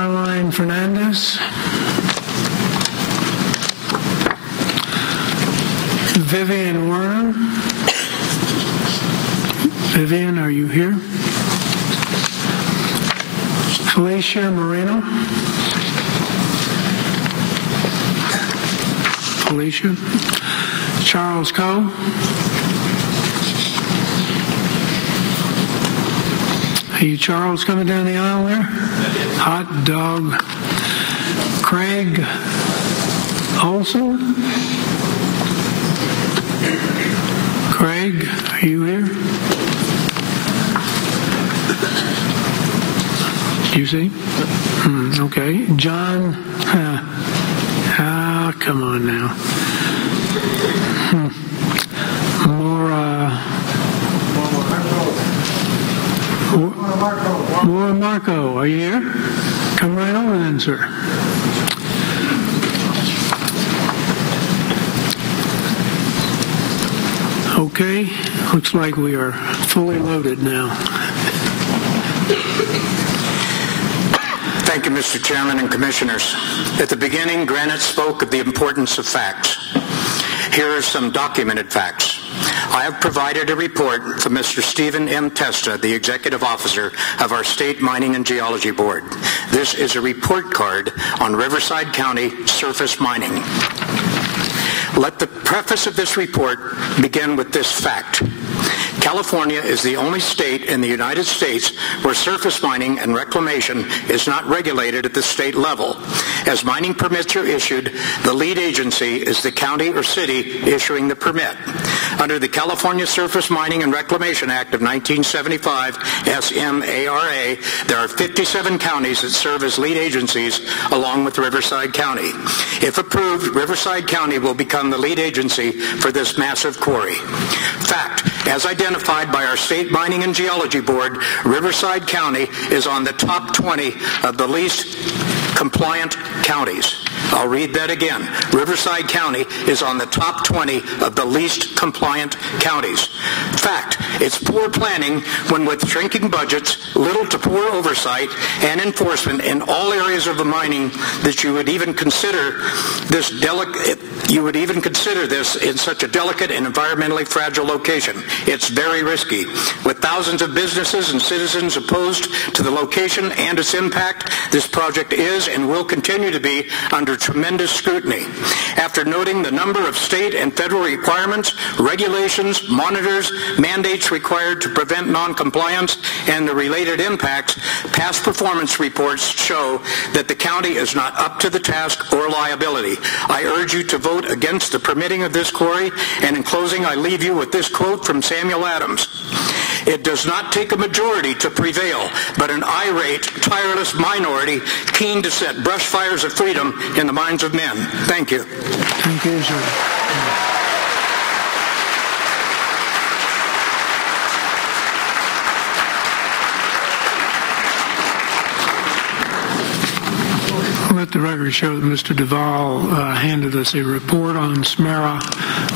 Caroline Fernandez. Vivian Werner. Vivian, are you here? Felicia Moreno. Felicia. Charles Coe. Are you Charles coming down the aisle there? Hot dog. Craig Olson. Craig, are you here? You see? Okay. John, come on now. More Marco, are you here? Come right over then, sir. Okay, looks like we are fully loaded now. Thank you, Mr. Chairman and Commissioners. At the beginning, Granite spoke of the importance of facts. Here are some documented facts. I have provided a report from Mr. Stephen M. Testa, the Executive Officer of our State Mining and Geology Board. This is a report card on Riverside County surface mining. Let the preface of this report begin with this fact. California is the only state in the United States where surface mining and reclamation is not regulated at the state level. As mining permits are issued, the lead agency is the county or city issuing the permit. Under the California Surface Mining and Reclamation Act of 1975, SMARA, there are 57 counties that serve as lead agencies along with Riverside County. If approved, Riverside County will become the lead agency for this massive quarry. Fact, as identified by our State Mining and Geology Board, Riverside County is on the top 20 of the least compliant counties. I'll read that again. Riverside County is on the top 20 of the least compliant counties. Fact, it's poor planning when with shrinking budgets, little to poor oversight and enforcement in all areas of the mining that you would even consider this in such a delicate and environmentally fragile location. It's very risky. With thousands of businesses and citizens opposed to the location and its impact, this project is and will continue to be under tremendous scrutiny. After noting the number of state and federal requirements, regulations, monitors, mandates required to prevent non-compliance, and the related impacts, past performance reports show that the county is not up to the task or liability. I urge you to vote against the permitting of this quarry, and in closing, I leave you with this quote from Samuel Adams. It does not take a majority to prevail, but an irate, tireless minority keen to set brush fires of freedom in the minds of men. Thank you. Thank you, sir. Let the record show that Mr. Duvall handed us a report on SMARA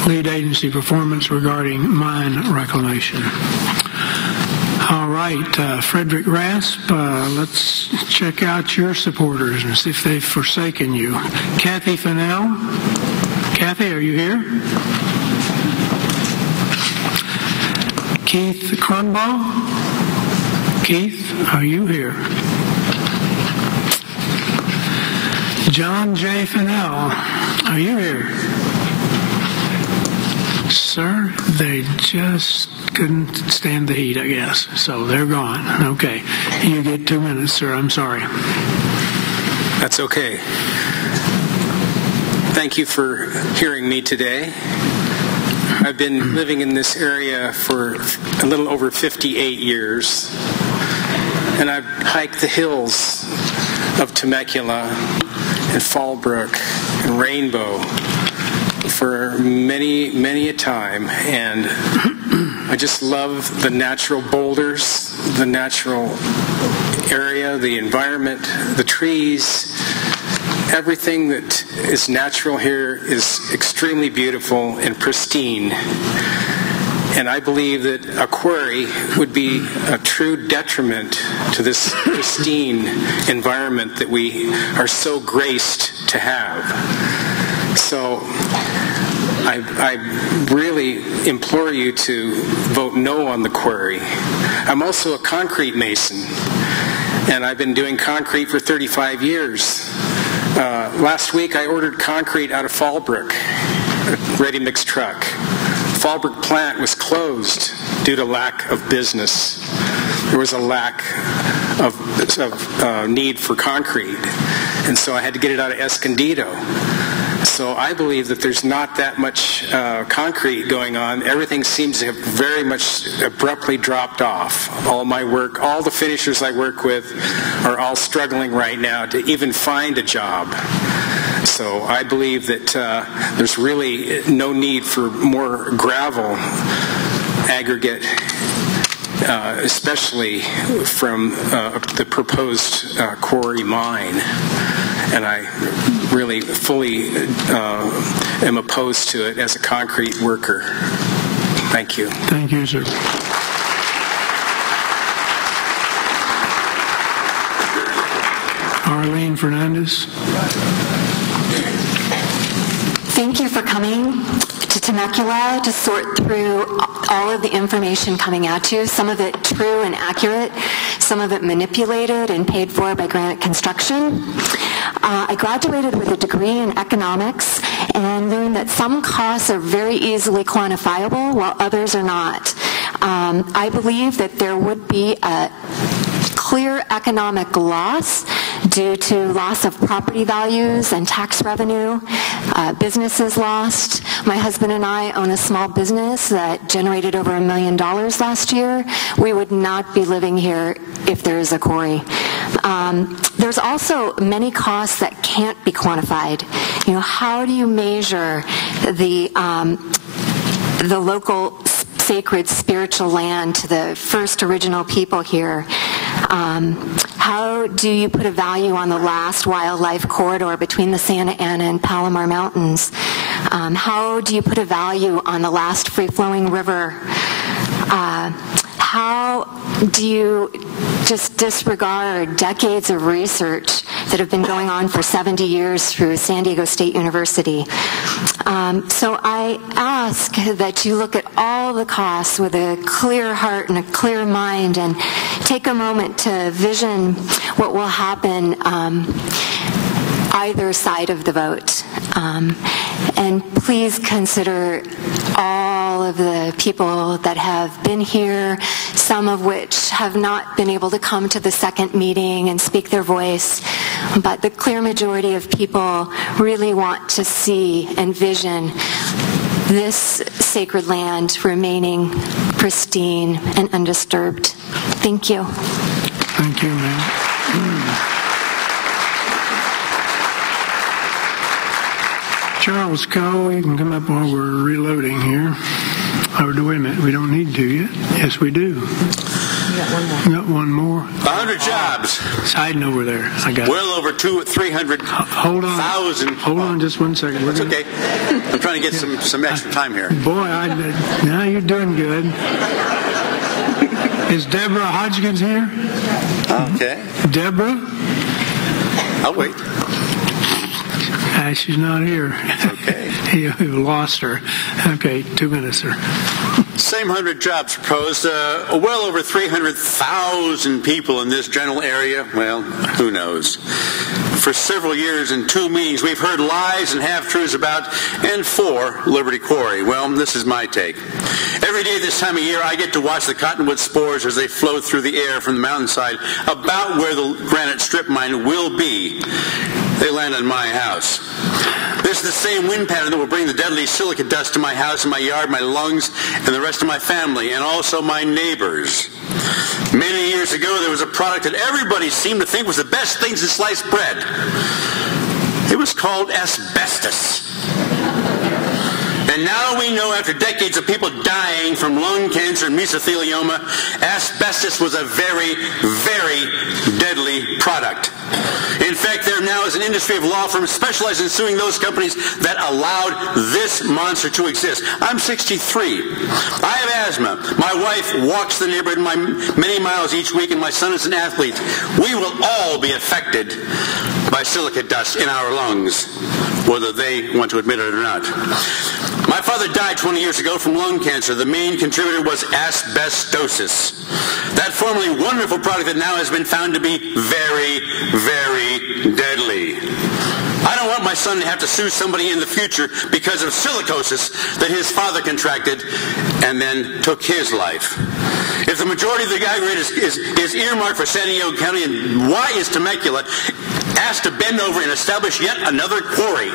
lead agency performance regarding mine reclamation. All right, Frederick Rasp, let's check out your supporters and see if they've forsaken you. Kathy Fennell. Kathy, are you here? Keith Cronbaugh. Keith, are you here? John J. Fennell, are you here? Sir, they just couldn't stand the heat, I guess. So they're gone. Okay. You get 2 minutes, sir. I'm sorry. That's okay. Thank you for hearing me today. I've been living in this area for a little over 58 years, and I've hiked the hills of Temecula and Fallbrook and Rainbow for many a time, and I just love the natural boulders, the natural area, the environment, the trees. Everything that is natural here is extremely beautiful and pristine. And I believe that a quarry would be a true detriment to this pristine environment that we are so graced to have. So I really implore you to vote no on the quarry. I'm also a concrete mason, and I've been doing concrete for 35 years. Last week I ordered concrete out of Fallbrook, a ready-mix truck. Fallbrook plant was closed due to lack of business. There was a lack of need for concrete, and so I had to get it out of Escondido. So I believe that there's not that much concrete going on. Everything seems to have very much abruptly dropped off. All my work, all the finishers I work with are all struggling right now to even find a job. So I believe that there's really no need for more gravel aggregate, especially from the proposed quarry mine. And I really fully am opposed to it as a concrete worker. Thank you. Thank you, sir. Arlene Fernandez. Thank you for coming to Temecula to sort through all of the information coming at you, some of it true and accurate, some of it manipulated and paid for by Granite Construction. I graduated with a degree in economics and learned that some costs are very easily quantifiable while others are not. I believe that there would be a clear economic loss due to loss of property values and tax revenue, businesses lost. My husband and I own a small business that generated over $1 million last year. We would not be living here if there is a quarry. There's also many costs that can't be quantified. You know, how do you measure the local sacred spiritual land to the first original people here? How do you put a value on the last wildlife corridor between the Santa Ana and Palomar Mountains? How do you put a value on the last free-flowing river? How do you just disregard decades of research that have been going on for 70 years through San Diego State University? So I ask that you look at all the costs with a clear heart and a clear mind and take a moment to vision what will happen either side of the vote. And please consider all of the people that have been here, some of which have not been able to come to the second meeting and speak their voice, but the clear majority of people really want to see and vision this sacred land remaining pristine and undisturbed. Thank you. Thank you, ma'am. Charles Cole, you can come up while we're reloading here. Or wait a minute, we don't need to yet. Yes, we do. You got one more. We got one more. 100 jobs. It's hiding over there. I got well over 300,000. Hold on just one second. That's okay. I'm trying to get some extra time here. Boy, now you're doing good. Is Deborah Hodgkins here? Okay. Deborah? I'll wait. She's not here. Okay. You lost her. Okay, 2 minutes, sir. Same 100 jobs proposed. Well over 300,000 people in this general area. Well, who knows? For several years in 2 meetings, we've heard lies and half-truths about and for Liberty Quarry. Well, this is my take. Every day this time of year, I get to watch the cottonwood spores as they float through the air from the mountainside about where the granite strip mine will be. They land on my house. This is the same wind pattern that will bring the deadly silica dust to my house and my yard, my lungs, and the rest of my family, and also my neighbors. Many years ago, there was a product that everybody seemed to think was the best thing since sliced bread. It was called asbestos. And now we know, after decades of people dying from lung cancer and mesothelioma, asbestos was a very, very deadly product. In fact, there now is an industry of law firms specialize in suing those companies that allowed this monster to exist. I'm 63. I have asthma. My wife walks the neighborhood many miles each week, and my son is an athlete. We will all be affected by silicate dust in our lungs, whether they want to admit it or not. My father died 20 years ago from lung cancer. The main contributor was asbestosis. That formerly wonderful product that now has been found to be very, very deadly. I don't want my son to have to sue somebody in the future because of silicosis that his father contracted and then took his life. If the majority of the aggregate is earmarked for San Diego County, and why is Temecula asked to bend over and establish yet another quarry?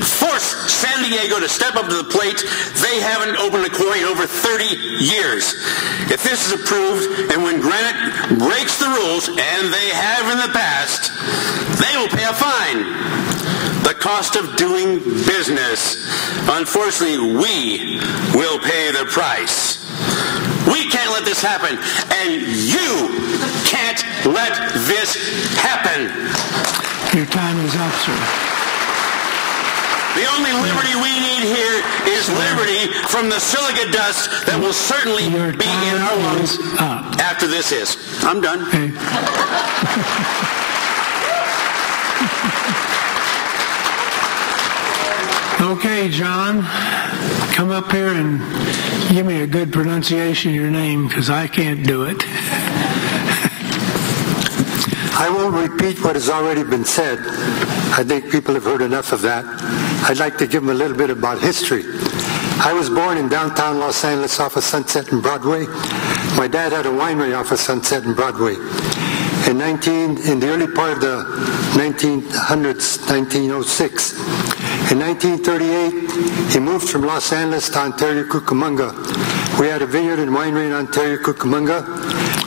Force San Diego to step up to the plate. They haven't opened a quarry in over 30 years. If this is approved, and when Granite breaks the rules, and they have in the past, they will pay a fine. The cost of doing business. Unfortunately, we will pay the price. We can't let this happen, and you can't let this happen. Your time is up, sir. The only liberty we need here is liberty from the silicate dust that will certainly be in our lungs after this is. I'm done. Okay, John, come up here and give me a good pronunciation of your name, because I can't do it. I won't repeat what has already been said. I think people have heard enough of that. I'd like to give them a little bit about history. I was born in downtown Los Angeles off of Sunset and Broadway. My dad had a winery off of Sunset and Broadway. In the early part of the 1900s, 1906, in 1938, he moved from Los Angeles to Ontario, Cucamonga. We had a vineyard and winery in Ontario, Cucamonga.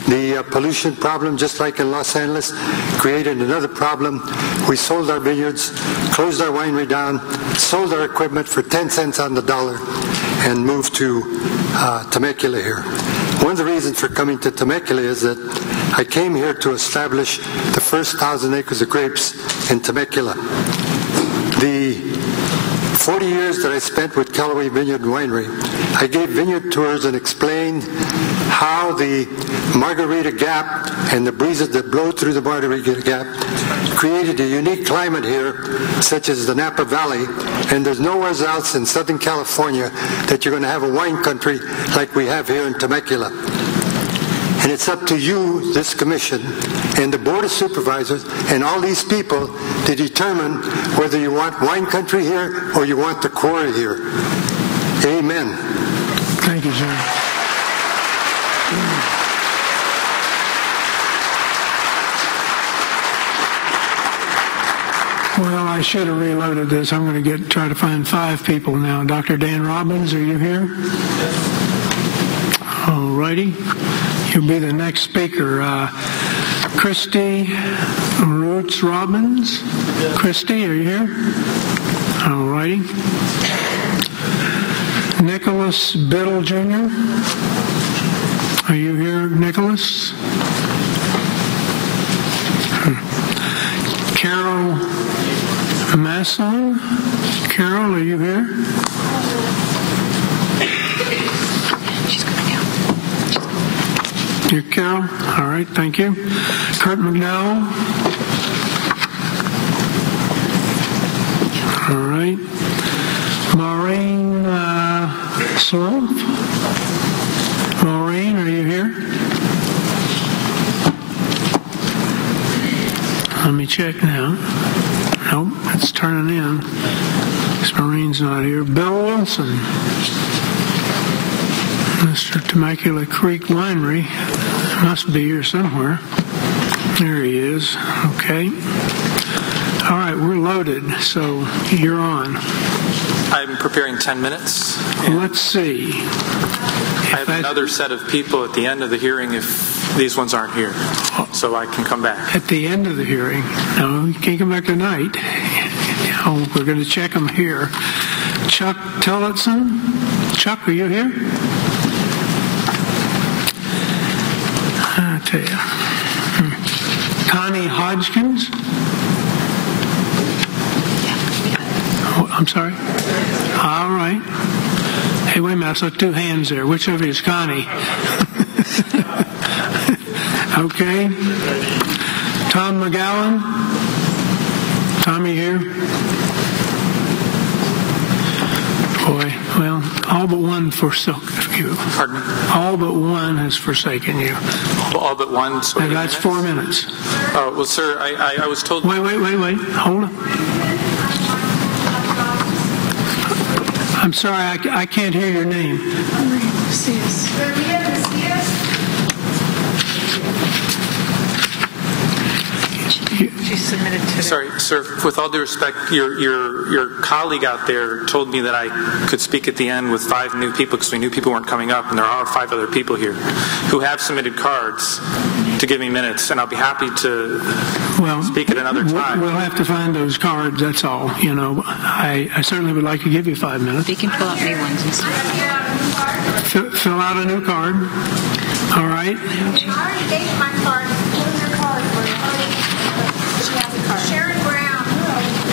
The pollution problem, just like in Los Angeles, created another problem. We sold our vineyards, closed our winery down, sold our equipment for 10 cents on the dollar, and moved to Temecula here. One of the reasons for coming to Temecula is that I came here to establish the first 1,000 acres of grapes in Temecula. The 40 years that I spent with Callaway Vineyard and Winery, I gave vineyard tours and explained how the Margarita Gap and the breezes that blow through the Margarita Gap created a unique climate here, such as the Napa Valley, and there's nowhere else in Southern California that you're going to have a wine country like we have here in Temecula. And it's up to you, this commission, and the Board of Supervisors, and all these people to determine whether you want wine country here or you want the quarry here. Amen. Thank you, sir. Well, I should have reloaded this. I'm going to try to find 5 people now. Dr. Dan Robbins, are you here? All righty. You'll be the next speaker. Christy Roots Robbins. Christy, are you here? All righty. Nicholas Biddle Jr. Are you here, Nicholas? Carol Masson. Carol, are you here? You're Carol? All right, thank you. Kurt McDowell? All right. Maureen Slope? Maureen, are you here? Let me check now. Nope, it's turning in. Maureen's not here. Bill Wilson. Mr. Temecula Creek Winery. Must be here somewhere. There he is. Okay. All right, we're loaded, so you're on. I'm preparing 10 minutes. Let's see. I have another set of people at the end of the hearing if these ones aren't here, so I can come back. At the end of the hearing? No, you can't come back tonight. Oh, we're going to check them here. Chuck Tillotson? Chuck, are you here? I'll tell you. Connie Hodgkins? I'm sorry? All right. Hey, wait a minute. I saw two hands there. Which of you is Connie? Okay. Tom McGowan? Tommy here? Boy, well, all but one forsook you. Pardon me? All but one has forsaken you. All but one. So And that's 4 minutes. Oh, well, sir, I was told... Wait. Hold on. I'm sorry, I can't hear your name. She submitted to Sorry, sir, with all due respect, your colleague out there told me that I could speak at the end with 5 new people because we knew people weren't coming up, and there are 5 other people here who have submitted cards to give me minutes, and I'll be happy to speak at another time. We'll have to find those cards, that's all. You know, I certainly would like to give you 5 minutes. They can fill out new ones and stuff. Fill out a new card. All right. I already gave my card. Here's your card for you. She has a card. Sharon Brown.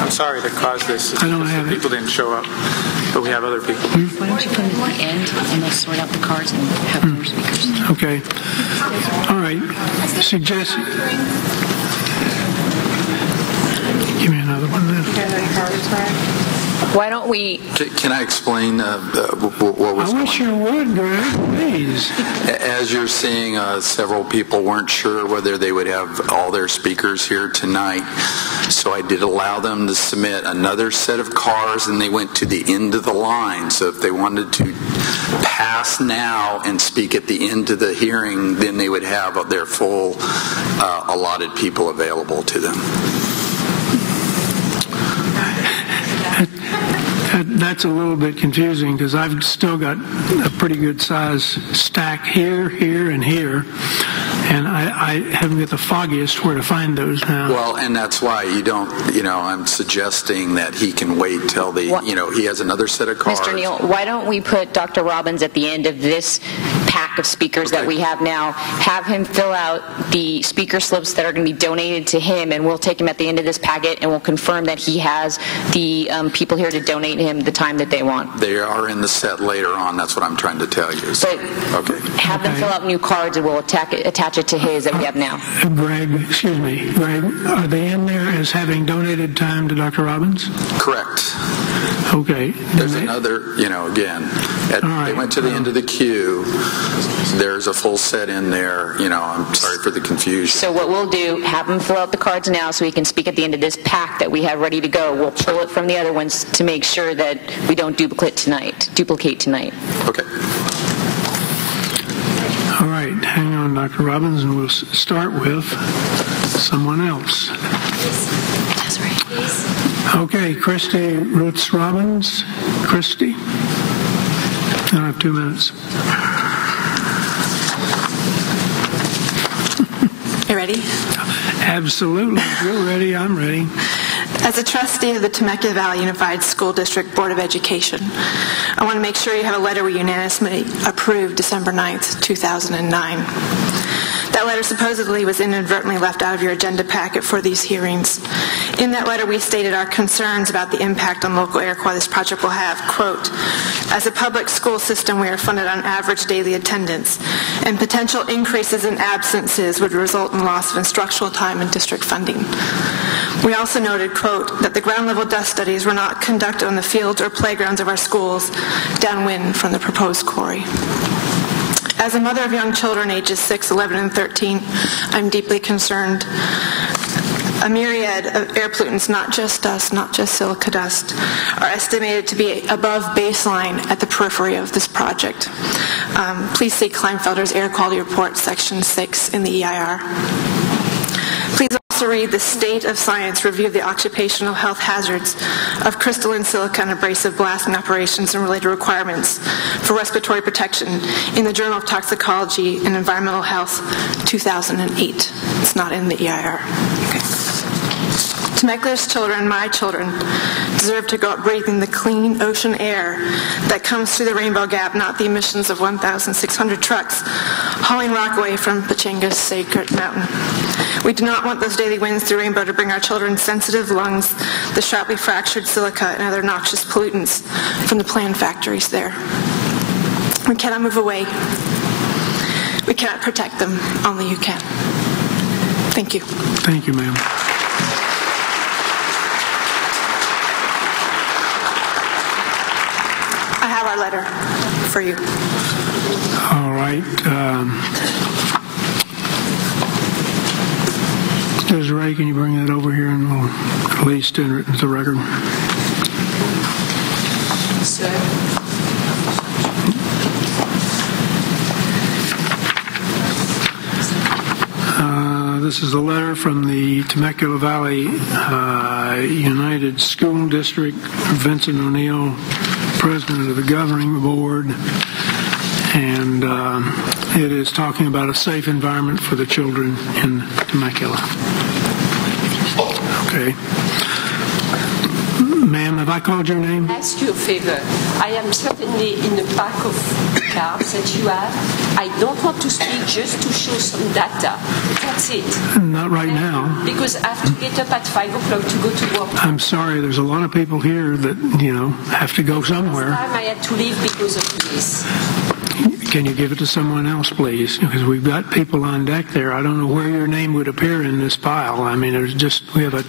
I'm sorry to cause this. I don't have it. People didn't show up, but we have other people. Why don't you put them at the end and they'll sort out the cards and have more speakers? Okay. All right. Suggest. Give me another one then. Why don't we... Can I explain what was I wish you would, Greg, please. As you're seeing, several people weren't sure whether they would have all their speakers here tonight. So I did allow them to submit another set of cards, and they went to the end of the line. So if they wanted to pass now and speak at the end of the hearing, then they would have their full allotted people available to them. That's a little bit confusing because I've still got a pretty good size stack here, and here. And I haven't got the foggiest where to find those now. Well, and that's why you don't, I'm suggesting that he can wait till he has another set of cards. Mr. Neal, why don't we put Dr. Robbins at the end of this pack of speakers that we have now, have him fill out the speaker slips that are going to be donated to him, and we'll take him at the end of this packet, and we'll confirm that he has the people here to donate him the time that they want. They are in the set later on. That's what I'm trying to tell you. So, but have them fill out new cards, and we'll attach it to his that we have now. Greg, are they in there as having donated time to Dr. Robbins? Correct. Okay. There's another, again, they went to the end of the queue. There's a full set in there. I'm sorry for the confusion. So what we'll do, have them fill out the cards now so he can speak at the end of this pack that we have ready to go. We'll pull it from the other ones to make sure that we don't duplicate tonight. Okay. All right, hang on, Dr. Robbins, and we'll start with someone else. That's right. Okay, Christy Roots Robbins. Christy? I have 2 minutes. You ready? Absolutely. If you're ready, I'm ready. As a trustee of the Temecula Valley Unified School District Board of Education, I want to make sure you have a letter we unanimously approved December 9th, 2009. That letter supposedly was inadvertently left out of your agenda packet for these hearings. In that letter, we stated our concerns about the impact on local air quality this project will have. Quote, as a public school system, we are funded on average daily attendance, and potential increases in absences would result in loss of instructional time and district funding. We also noted, quote, that the ground level dust studies were not conducted on the fields or playgrounds of our schools downwind from the proposed quarry. As a mother of young children ages 6, 11, and 13, I'm deeply concerned. A myriad of air pollutants, not just dust, not just silica dust, are estimated to be above baseline at the periphery of this project. Please see Kleinfelder's Air Quality Report, Section 6 in the EIR. Please also read the State of Science Review of the Occupational Health Hazards of Crystalline Silica and Abrasive Blasting Operations and Related Requirements for Respiratory Protection in the Journal of Toxicology and Environmental Health, 2008. It's not in the EIR. Okay. Temecula's children, my children, deserve to go out breathing the clean ocean air that comes through the Rainbow Gap, not the emissions of 1,600 trucks hauling rock away from Pachinga's Sacred Mountain. We do not want those daily winds through Rainbow to bring our children's sensitive lungs the sharply fractured silica and other noxious pollutants from the planned factories there. We cannot move away. We cannot protect them. Only you can. Thank you. Thank you, ma'am. I have our letter for you. All right. Desiree, can you bring that over here and we'll at least enter it into the record? Sir. This is a letter from the Temecula Valley United School District, Vincent O'Neill, President of the Governing Board, and it is talking about a safe environment for the children in Temecula. Okay. Ma'am, have I called your name? Ask you a favor. I am certainly in the pack of cards that you have. I don't want to speak just to show some data. That's it. Not right now. Because I have to get up at 5 o'clock to go to work. I'm sorry, there's a lot of people here that, have to go somewhere. Last time I had to leave because of this. Can you give it to someone else, please? Because we've got people on deck there. I don't know where your name would appear in this pile. I mean, we have a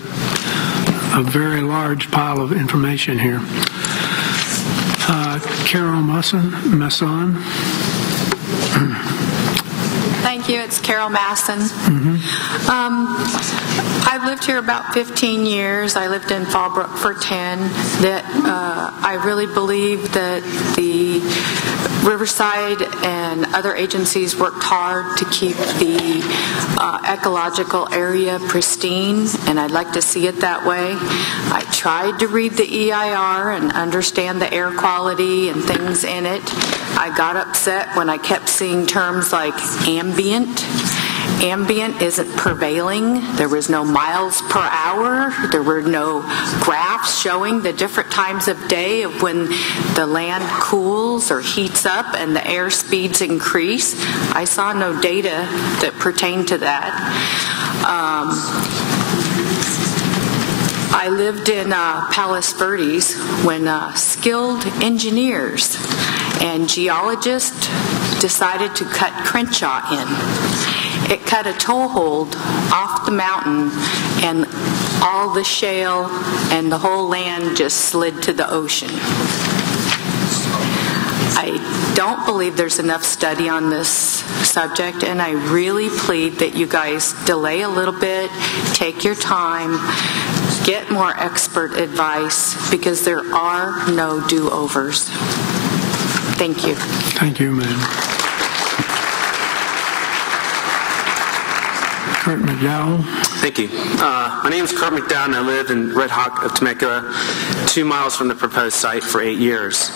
very large pile of information here. Carol Masson. Thank you. It's Carol Masson. I've lived here about 15 years. I lived in Fallbrook for 10. That I really believe that the Riverside and other agencies worked hard to keep the ecological area pristine, and I'd like to see it that way. I tried to read the EIR and understand the air quality and things in it. I got upset when I kept seeing terms like ambient. Ambient isn't prevailing. There was no miles per hour. There were no graphs showing the different times of day of when the land cools or heats up and the air speeds increase. I saw no data that pertained to that. I lived in Palos Verdes when skilled engineers and geologists decided to cut Crenshaw in. It cut a toehold off the mountain, and all the shale and the whole land just slid to the ocean. I don't believe there's enough study on this subject, and I really plead that you guys delay a little bit, take your time, get more expert advice, because there are no do-overs. Thank you. Thank you, ma'am. Kurt McDowell. Thank you. My name is Kurt McDowell, and I live in Red Hawk of Temecula, 2 miles from the proposed site for 8 years.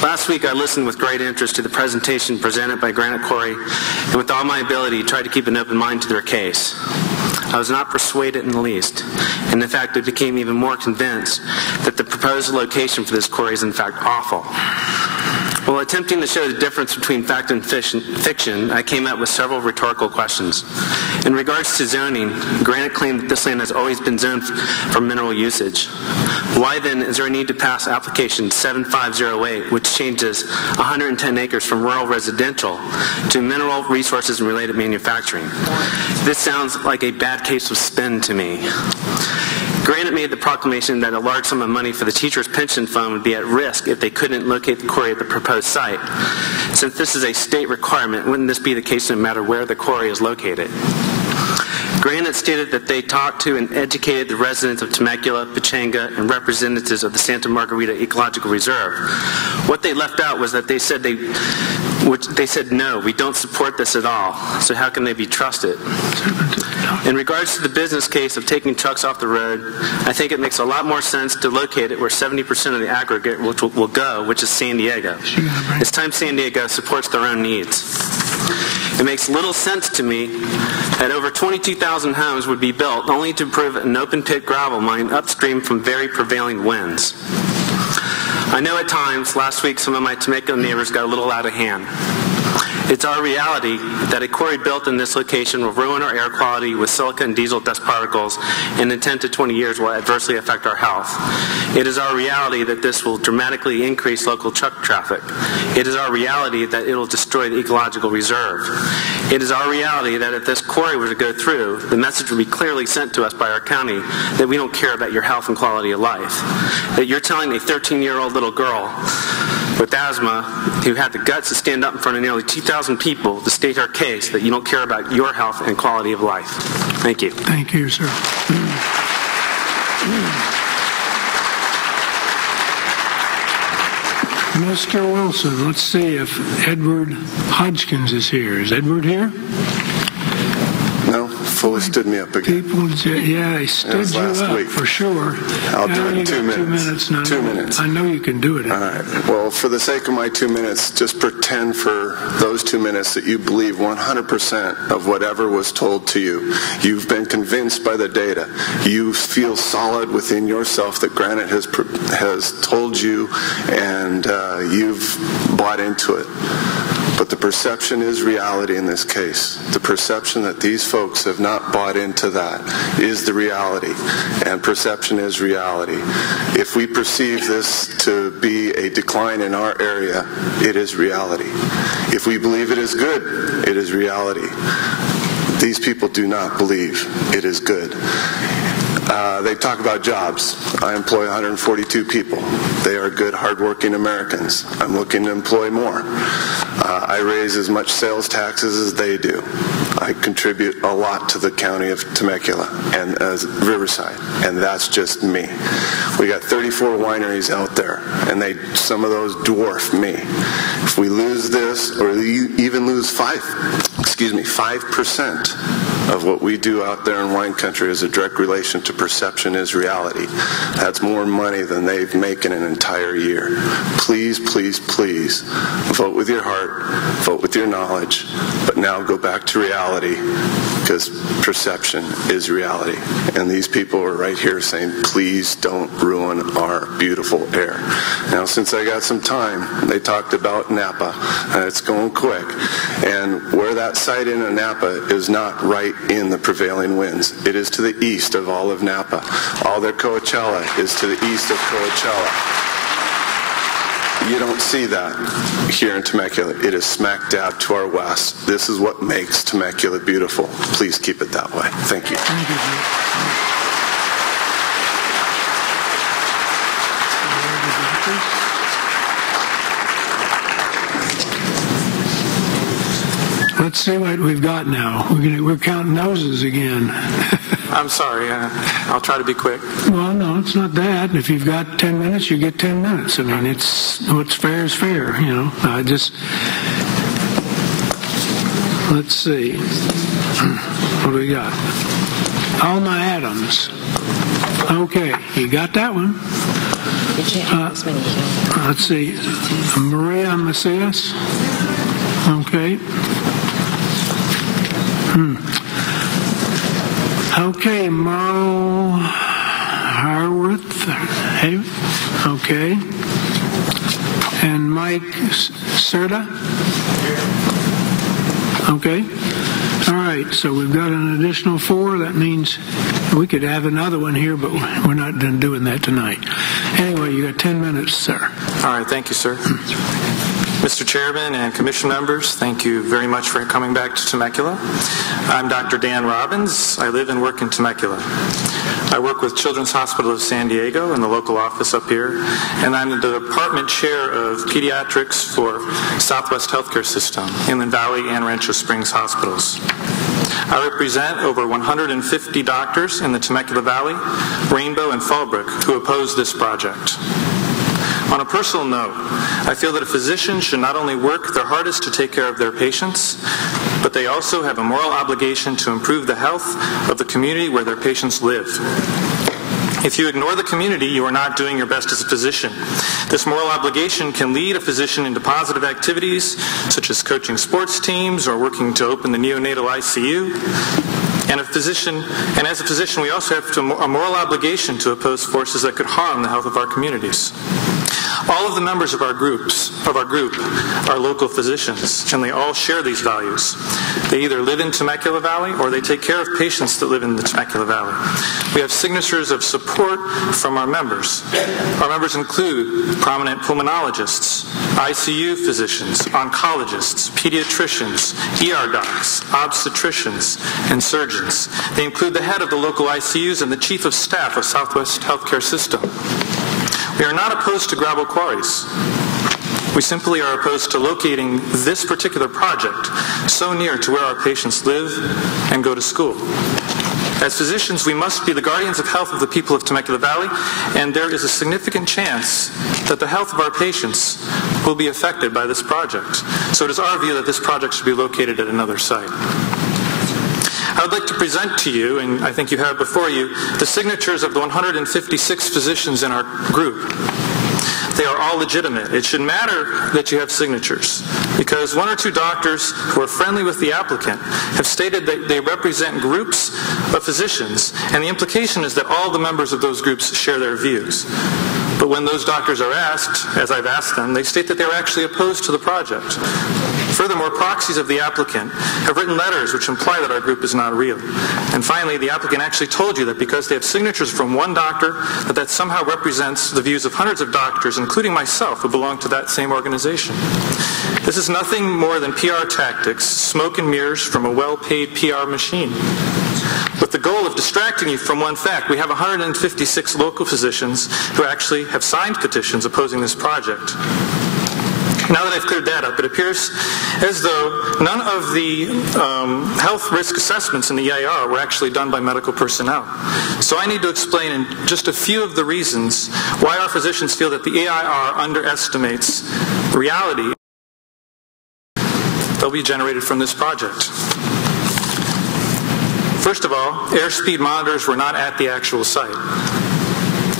Last week, I listened with great interest to the presentation presented by Granite Quarry, and with all my ability, tried to keep an open mind to their case. I was not persuaded in the least, and in fact, I became even more convinced that the proposed location for this quarry is in fact awful. While attempting to show the difference between fact and fiction, I came up with several rhetorical questions. In regards to zoning, Granite claimed that this land has always been zoned for mineral usage. Why then is there a need to pass application 7508, which changes 110 acres from rural residential to mineral resources and related manufacturing? This sounds like a bad case of spin to me. Granite made the proclamation that a large sum of money for the teachers' pension fund would be at risk if they couldn't locate the quarry at the proposed site. Since this is a state requirement, wouldn't this be the case no matter where the quarry is located? Granite stated that they talked to and educated the residents of Temecula, Pechanga, and representatives of the Santa Margarita Ecological Reserve. What they left out was that they said no, we don't support this at all. So how can they be trusted? In regards to the business case of taking trucks off the road, I think it makes a lot more sense to locate it where 70% of the aggregate will go, which is San Diego. It's time San Diego supports their own needs. It makes little sense to me that over 22,000 homes would be built only to prove an open-pit gravel mine upstream from very prevailing winds. I know at times, last week, some of my Temecula neighbors got a little out of hand. It's our reality that a quarry built in this location will ruin our air quality with silica and diesel dust particles and in 10 to 20 years will adversely affect our health. It is our reality that this will dramatically increase local truck traffic. It is our reality that it will destroy the ecological reserve. It is our reality that if this quarry were to go through, the message would be clearly sent to us by our county that we don't care about your health and quality of life. That you're telling a 13-year-old little girl with asthma who had the guts to stand up in front of nearly 2,000 people to state her case that you don't care about your health and quality of life. Thank you. Thank you, sir. Mr. Wilson, let's see if Edward Hodgkins is here. Is Edward here? No, fully stood me up again. Yeah, he stood you up week. For sure. I'll do it in 2 minutes. 2 minutes now. 2 minutes. I know you can do it. All right. Well, for the sake of my 2 minutes, just pretend for those 2 minutes that you believe 100% of whatever was told to you. You've been convinced by the data. You feel solid within yourself that Granite has told you, and you've bought into it. But the perception is reality in this case. The perception that these folks have not bought into that is the reality, and perception is reality. If we perceive this to be a decline in our area, it is reality. If we believe it is good, it is reality. These people do not believe it is good. They talk about jobs. I employ 142 people. They are good, hardworking Americans. I'm looking to employ more. I raise as much sales taxes as they do. I contribute a lot to the county of Temecula and Riverside, and that's just me. We got 34 wineries out there, and some of those dwarf me. If we lose this, or even lose 5% of what we do out there in wine country is a direct relation to perception is reality. That's more money than they make in an entire year. Please, please, please, vote with your heart, vote with your knowledge, but now go back to reality, because perception is reality. And these people are right here saying, please don't ruin our beautiful air. Now, since I got some time, they talked about Napa, and it's going quick. And where that site in Napa is not right in the prevailing winds. It is to the east of all of Napa. All their Coachella is to the east of Coachella. You don't see that here in Temecula. It is smack dab to our west. This is what makes Temecula beautiful. Please keep it that way. Thank you. Thank you. Let's see what we've got now. We're counting noses again. I'm sorry. I'll try to be quick. Well, no, it's not that. If you've got 10 minutes, you get 10 minutes. I mean, it's what's fair is fair, you know. Let's see. What do we got? Alma Adams. Okay, you got that one. Let's see. Maria Macias. Okay. Okay, Merle Harworth. Okay. And Mike Serta. Okay. All right, so we've got an additional 4. That means we could have another one here, but we're not done doing that tonight. Anyway, you got 10 minutes, sir. All right, thank you, sir. Mr. Chairman and Commission members, thank you very much for coming back to Temecula. I'm Dr. Dan Robbins. I live and work in Temecula. I work with Children's Hospital of San Diego in the local office up here, and I'm the department chair of pediatrics for Southwest Healthcare System, Inland Valley and Rancho Springs hospitals. I represent over 150 doctors in the Temecula Valley, Rainbow, and Fallbrook who oppose this project. On a personal note, I feel that a physician should not only work their hardest to take care of their patients, but they also have a moral obligation to improve the health of the community where their patients live. If you ignore the community, you are not doing your best as a physician. This moral obligation can lead a physician into positive activities, such as coaching sports teams or working to open the neonatal ICU. And as a physician, we also have a moral obligation to oppose forces that could harm the health of our communities. All of the members of our group are local physicians, and they all share these values. They either live in Temecula Valley or they take care of patients that live in the Temecula Valley. We have signatures of support from our members. Our members include prominent pulmonologists, ICU physicians, oncologists, pediatricians, ER docs, obstetricians, and surgeons. They include the head of the local ICUs and the chief of staff of Southwest Healthcare System. We are not opposed to gravel quarries. We simply are opposed to locating this particular project so near to where our patients live and go to school. As physicians, we must be the guardians of health of the people of Temecula Valley, and there is a significant chance that the health of our patients will be affected by this project. So it is our view that this project should be located at another site. I would like to present to you, and I think you have before you, the signatures of the 156 physicians in our group. They are all legitimate. It should matter that you have signatures, because one or two doctors who are friendly with the applicant have stated that they represent groups of physicians, and the implication is that all the members of those groups share their views. But when those doctors are asked, as I've asked them, they state that they're actually opposed to the project. Furthermore, proxies of the applicant have written letters which imply that our group is not real. And finally, the applicant actually told you that because they have signatures from one doctor, that somehow represents the views of hundreds of doctors, including myself, who belong to that same organization. This is nothing more than PR tactics, smoke and mirrors from a well-paid PR machine. With the goal of distracting you from one fact, we have 156 local physicians who actually have signed petitions opposing this project. Now that I've cleared that up, it appears as though none of the health risk assessments in the EIR were actually done by medical personnel. So I need to explain in just a few of the reasons why our physicians feel that the EIR underestimates the reality that will be generated from this project. First of all, airspeed monitors were not at the actual site.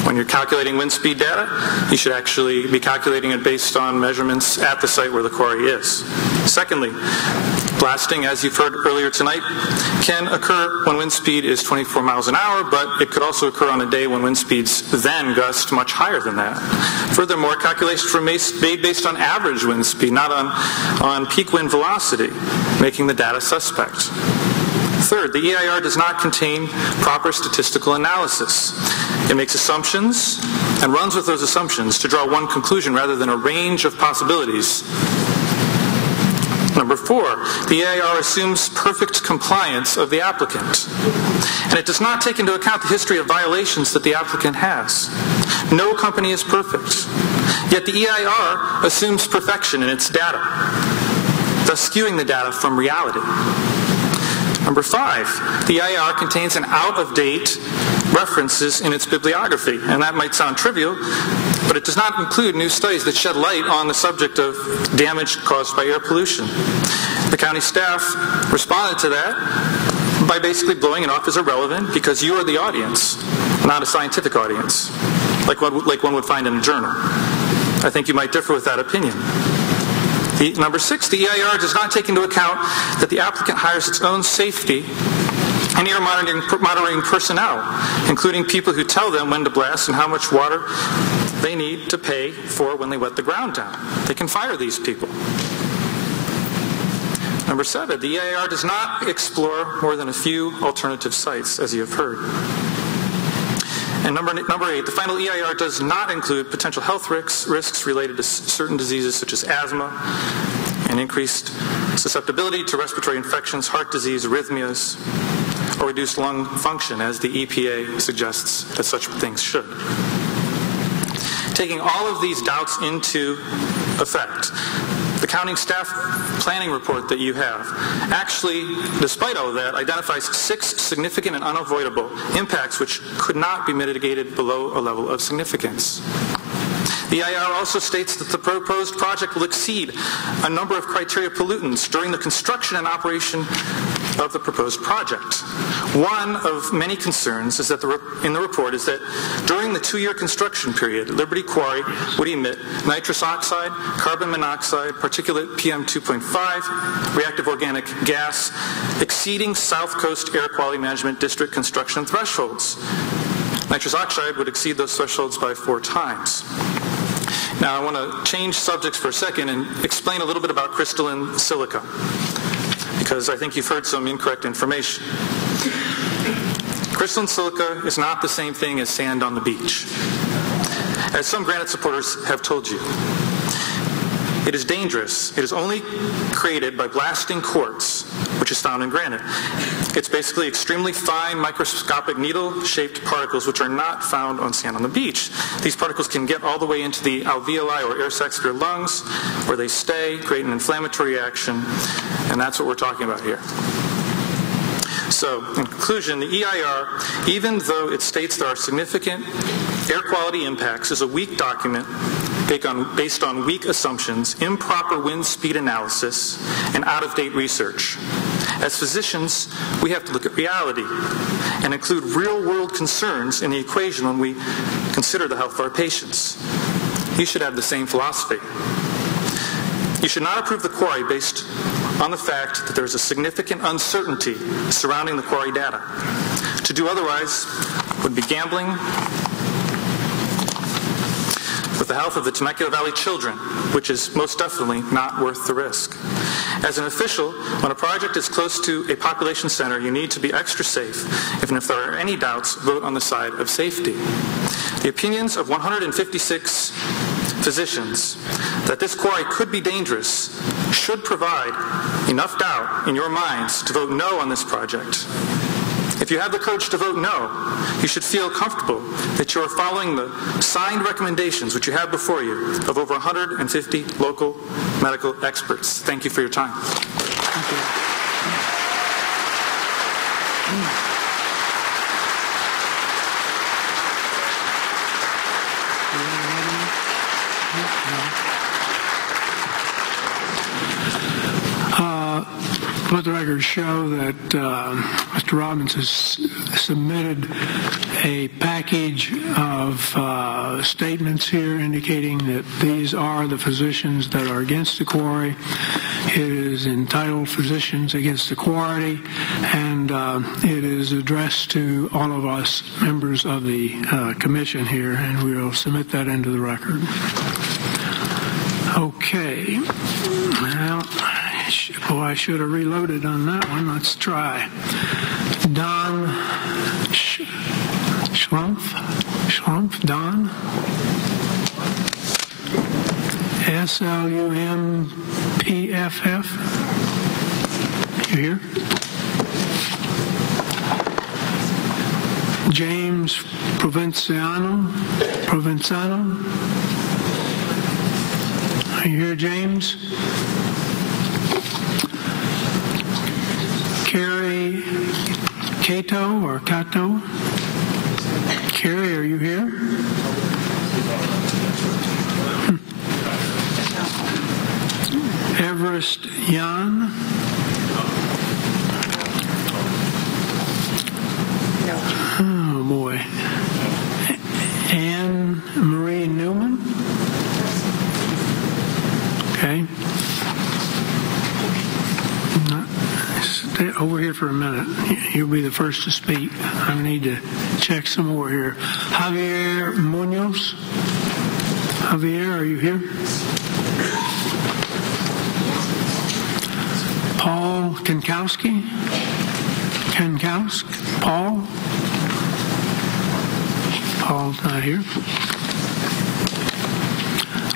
When you're calculating wind speed data, you should actually be calculating it based on measurements at the site where the quarry is. Secondly, blasting, as you've heard earlier tonight, can occur when wind speed is 24 miles an hour, but it could also occur on a day when wind speeds then gust much higher than that. Furthermore, calculations were made based on average wind speed, not on peak wind velocity, making the data suspect. Third, the EIR does not contain proper statistical analysis. It makes assumptions and runs with those assumptions to draw one conclusion rather than a range of possibilities. Number four, the EIR assumes perfect compliance of the applicant, and it does not take into account the history of violations that the applicant has. No company is perfect, yet the EIR assumes perfection in its data, thus skewing the data from reality. Number five, the EIR contains an out-of-date references in its bibliography, and that might sound trivial, but it does not include new studies that shed light on the subject of damage caused by air pollution. The county staff responded to that by basically blowing it off as irrelevant because you are the audience, not a scientific audience, like one would find in a journal. I think you might differ with that opinion. Number six, the EIR does not take into account that the applicant hires its own safety and air monitoring personnel, including people who tell them when to blast and how much water they need to pay for when they wet the ground down. They can fire these people. Number seven, the EIR does not explore more than a few alternative sites, as you have heard. And number eight, the final EIR does not include potential health risks related to certain diseases such as asthma and increased susceptibility to respiratory infections, heart disease, arrhythmias, or reduced lung function, as the EPA suggests that such things should. Taking all of these doubts into effect, the county staff planning report that you have actually, despite all of that, identifies 6 significant and unavoidable impacts which could not be mitigated below a level of significance. The EIR also states that the proposed project will exceed a number of criteria pollutants during the construction and operation of the proposed project. One of many concerns is that in the report is that during the 2-year construction period, Liberty Quarry would emit nitrous oxide, carbon monoxide, particulate PM2.5, reactive organic gas, exceeding South Coast Air Quality Management District construction thresholds. Nitrous oxide would exceed those thresholds by 4 times. Now, I want to change subjects for a second and explain a little bit about crystalline silica, because I think you've heard some incorrect information. Crystalline silica is not the same thing as sand on the beach, as some granite supporters have told you. It is dangerous. It is only created by blasting quartz, which is found in granite. It's basically extremely fine microscopic needle-shaped particles which are not found on sand on the beach. These particles can get all the way into the alveoli or air sacs of your lungs, where they stay, create an inflammatory reaction, and that's what we're talking about here. So, in conclusion, the EIR, even though it states there are significant air quality impacts, is a weak document based on weak assumptions, improper wind speed analysis, and out-of-date research. As physicians, we have to look at reality and include real-world concerns in the equation when we consider the health of our patients. You should have the same philosophy. You should not approve the quarry based on the fact that there is a significant uncertainty surrounding the quarry data. To do otherwise would be gambling with the health of the Temecula Valley children, which is most definitely not worth the risk. As an official, when a project is close to a population center, you need to be extra safe. Even if there are any doubts, vote on the side of safety. The opinions of 156 physicians that this quarry could be dangerous should provide enough doubt in your minds to vote no on this project. If you have the courage to vote no, you should feel comfortable that you are following the signed recommendations which you have before you of over 150 local medical experts. Thank you for your time. Thank you. Let the record show that Mr. Robbins has submitted a package of statements here indicating that these are the physicians that are against the quarry. It is entitled Physicians Against the Quarry, and it is addressed to all of us members of the commission here, and we will submit that into the record. Okay. Well, boy, I should have reloaded on that one. Let's try. Don Schlumpf, Don. SLUMPFF. You here? James Provenzano. Are you here, James? Carrie Cato or Cato? Carrie, are you here? Everest Jan? Oh boy. Anne Marie Newman? Okay. Stay over here for a minute. You'll be the first to speak. I need to check some more here. Javier Munoz? Javier, are you here? Paul Kankowski? Paul? Paul's not here.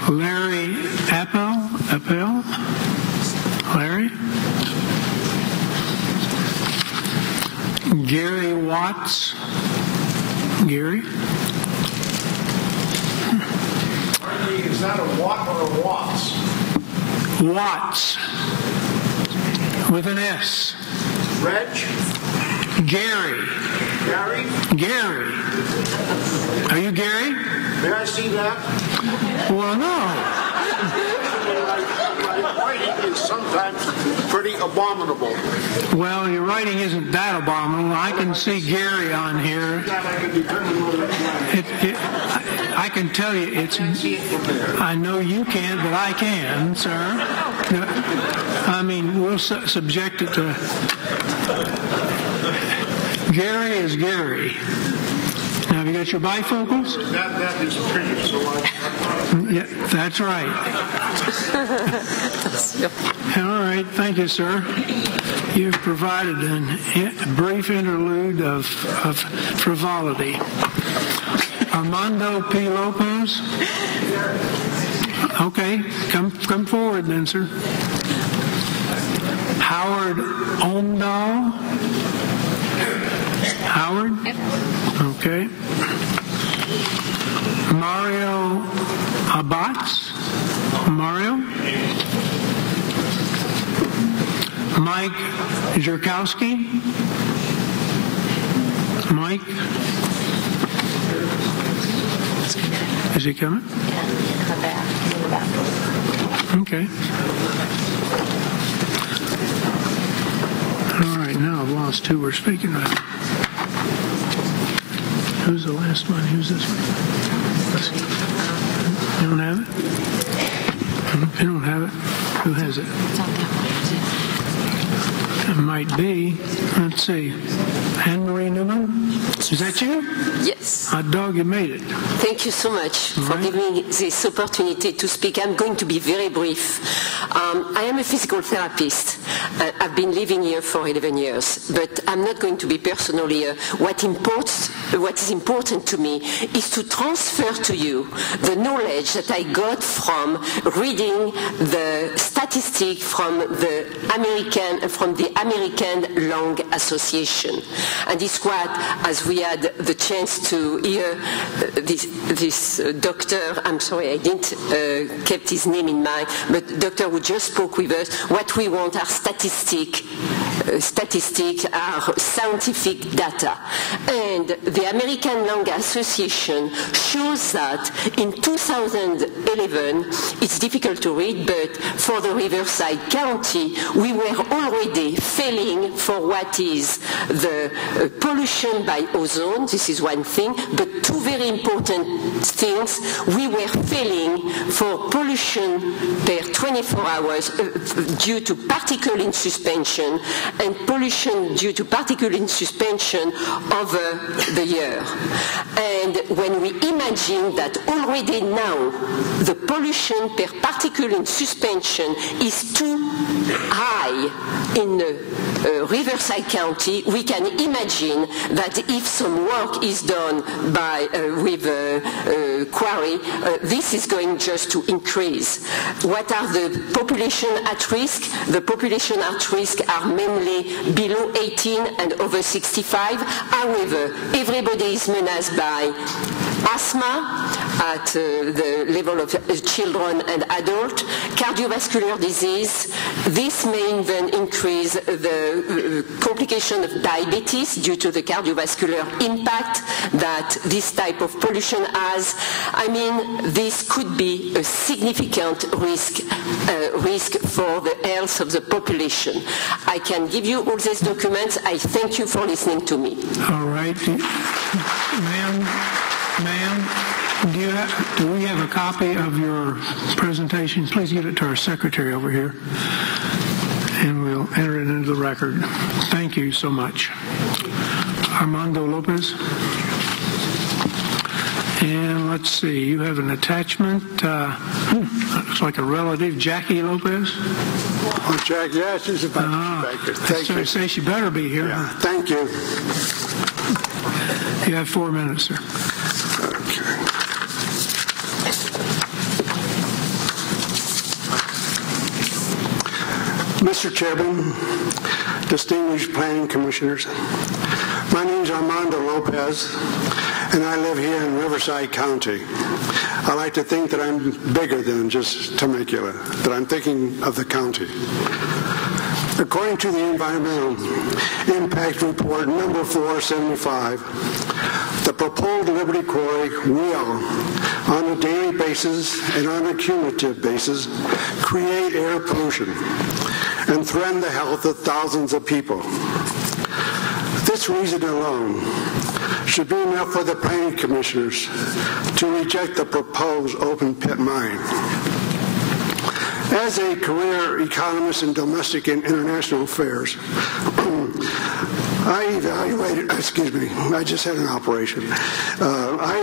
Larry Appel? Larry? Gary Watts? Gary? Is that a Watt or a Watts? Watts. With an S. Reg? Gary. Gary. Are you Gary? May I see that? Well, no. My writing is sometimes pretty abominable. Well, your writing isn't that abominable. I can see Gary on here. I can tell you it's... I know you can't, but I can, sir. I mean, we'll subject it to... Gary is Gary. Now, have you got your bifocals? That is pretty, so Yeah, that's right. All right, thank you, sir. You've provided a brief interlude of frivolity. Armando P. Lopez? Okay, come forward then, sir. Howard Omdahl? Howard? Okay. Mario Abbats? Mario? Mike Zherkowski? Mike? Is he coming? Okay. All right, now I've lost who we're speaking of. Who's the last one? Who's this one? You don't have it? You don't have it? Who has it? It might be. Let's see. Anne-Marie Newman? Is that you? Yes. Hot dog, you made it. Thank you so much for giving me this opportunity to speak. I'm going to be very brief. I am a physical therapist. I've been living here for 11 years, but I'm not going to be personal here. What is important to me is to transfer to you the knowledge that I got from reading the statistic from the American Lung Association. And it's what, as we had the chance to hear this doctor, I'm sorry I didn't keep his name in mind, but the doctor who just spoke with us, what we want are statistics are scientific data. And the American Lung Association shows that in 2011, it's difficult to read, but for the Riverside County, we were already failing for what is the pollution by ozone. This is one thing, but two very important things. We were failing for pollution per 24 hours due to particle in suspension and pollution due to particle in suspension over the year. And when we imagine that already now the pollution per particle in suspension is too high in Riverside County, we can imagine that if some work is done with Quarry, this is going just to increase. What are the population at risk? The population at risk are mainly below 18 and over 65. However, everybody is menaced by asthma at the level of children and adults, cardiovascular disease. This may even increase the complication of diabetes due to the cardiovascular impact that this type of pollution has. I mean, this could be a significant risk for the health of the population. I can give you all these documents. I thank you for listening to me. All right. Ma'am, do we have a copy of your presentation? Please give it to our secretary over here, and we'll enter it into the record. Thank you so much. Armando Lopez. And let's see, you have an attachment. Looks like a relative, Jackie Lopez. Oh, Jackie, yeah, she's about to be back here. Thank you. Say she better be here. Yeah, thank you. You have 4 minutes, sir. Okay. Mr. Chairman, distinguished planning commissioners, my name is Armando Lopez, and I live here in Riverside County. I like to think that I'm bigger than just Temecula, that I'm thinking of the county. According to the Environmental Impact Report number 475, the proposed Liberty Quarry will, on a daily basis and on a cumulative basis, create air pollution and threaten the health of thousands of people. This reason alone should be enough for the planning commissioners to reject the proposed open pit mine. As a career economist in domestic and international affairs, I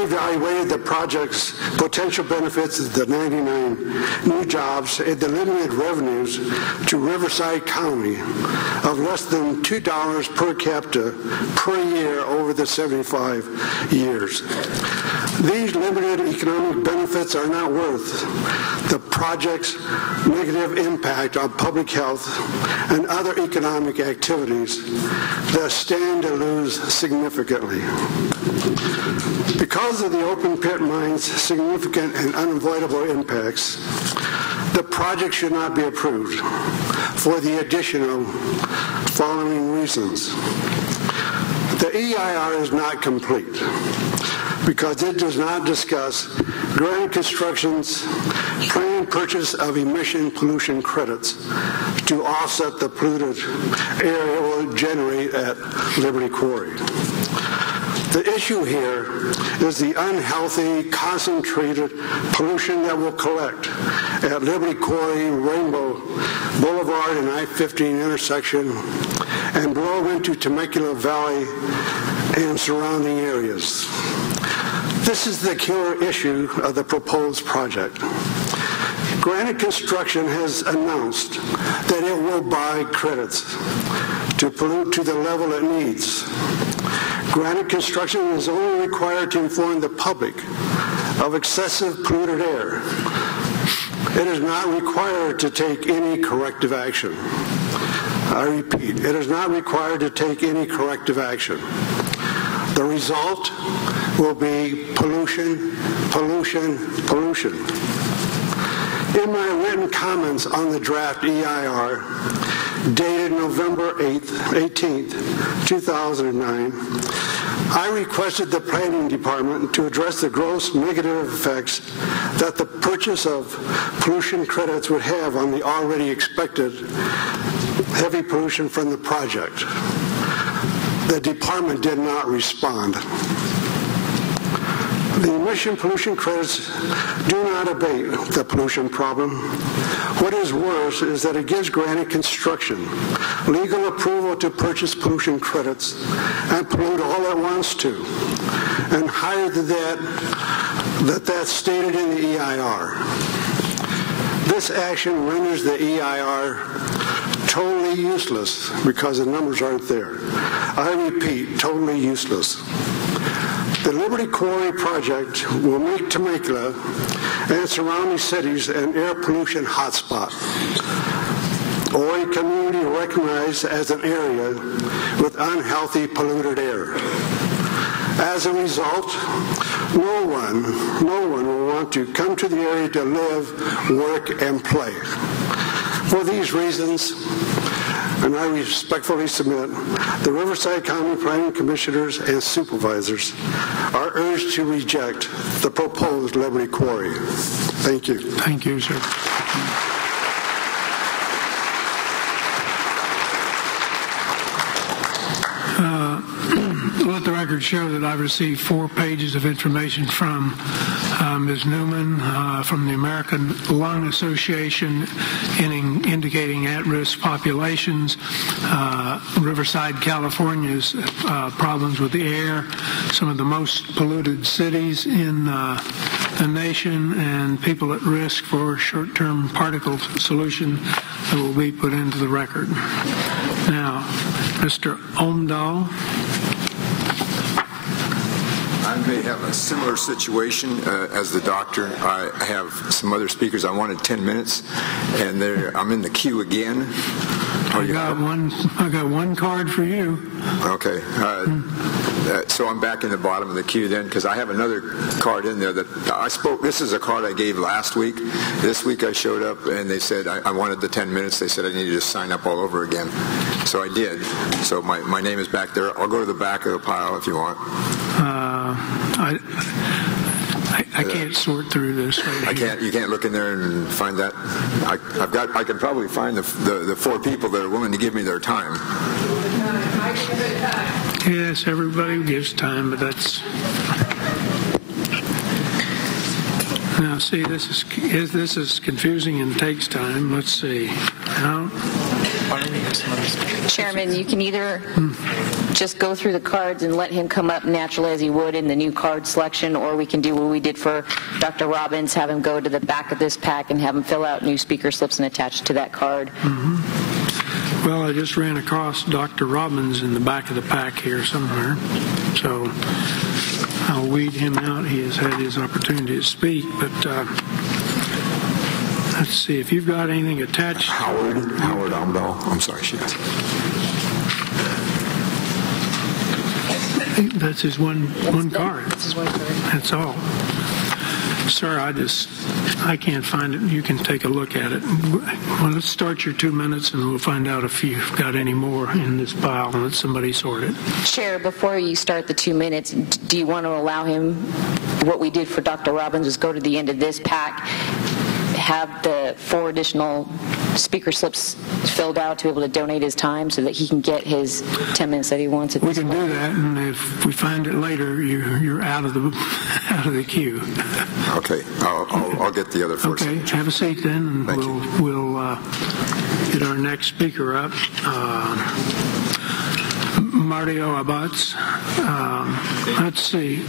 evaluated the project's potential benefits of the 99 new jobs and the limited revenues to Riverside County of less than $2 per capita per year over the 75 years. These limited economic benefits are not worth the project's negative impact on public health and other economic activities that stand to lose significantly. Because of the open pit mine's significant and unavoidable impacts, the project should not be approved for the additional following reasons. The EIR is not complete because it does not discuss Granite Construction's planned purchase of emission pollution credits to offset the polluted area it will generate at Liberty Quarry. The issue here is the unhealthy, concentrated pollution that will collect at Liberty Quarry, Rainbow Boulevard and I-15 intersection and blow into Temecula Valley and surrounding areas. This is the killer issue of the proposed project. Granite Construction has announced that it will buy credits to pollute to the level it needs. Granite Construction is only required to inform the public of excessive polluted air. It is not required to take any corrective action. I repeat, it is not required to take any corrective action. The result will be pollution, pollution, pollution. In my written comments on the draft EIR, dated November 18th, 2009, I requested the Planning Department to address the gross negative effects that the purchase of pollution credits would have on the already expected heavy pollution from the project. The department did not respond. The emission pollution credits do not abate the pollution problem. What is worse is that it gives Granite Construction legal approval to purchase pollution credits and pollute all it wants to, and higher than that's stated in the EIR. This action renders the EIR totally useless because the numbers aren't there. I repeat, totally useless. The Liberty Quarry project will make Temecula and surrounding cities an air pollution hotspot, or a community recognized as an area with unhealthy polluted air. As a result, no one will want to come to the area to live, work, and play. For these reasons, and I respectfully submit, the Riverside County Planning Commissioners and Supervisors are urged to reject the proposed Liberty Quarry. Thank you. Thank you, sir. Let the record show that I've received 4 pages of information from Ms. Newman from the American Lung Association indicating at-risk populations, Riverside, California's problems with the air, some of the most polluted cities in the nation, and people at risk for short-term particle solution that will be put into the record. Now, Mr. Omdahl. I may have a similar situation as the doctor. I have some other speakers. I wanted 10 minutes, and I'm in the queue again. I got one card for you. Okay. So I'm back in the bottom of the queue then, because I have another card in there that I spoke. This is a card I gave last week. This week I showed up, and they said I wanted the 10 minutes. They said I needed to sign up all over again. So I did. So my name is back there. I'll go to the back of the pile if you want. I can't sort through this. You can't look in there and find that. I can probably find the 4 people that are willing to give me their time. Yes, everybody gives time, but that's... Now, see, this is confusing and takes time. Let's see. Now, Chairman, you can either just go through the cards and let him come up naturally as he would in the new card selection, or we can do what we did for Dr. Robbins, have him go to the back of this pack and have him fill out new speaker slips and attach to that card. Well, I just ran across Dr. Robbins in the back of the pack here somewhere, so I'll weed him out. He has had his opportunity to speak, but let's see if you've got anything attached. Howard Amdahl. I'm sorry, she has. That's his one card. That's his one card. That's all. Sir, I can't find it. You can take a look at it. Well, let's start your 2 minutes, and we'll find out if you've got any more in this pile and let somebody sort it. Chair, before you start the 2 minutes, do you want to allow him, what we did for Dr. Robbins is go to the end of this pack, have the 4 additional speaker slips filled out to be able to donate his time so that he can get his 10 minutes that he wants. We can do that, and if we find it later, you're out of the queue. Okay, I'll get the other 4. Okay, have a seat then, and we'll get our next speaker up. Mario Abatz. Let's see.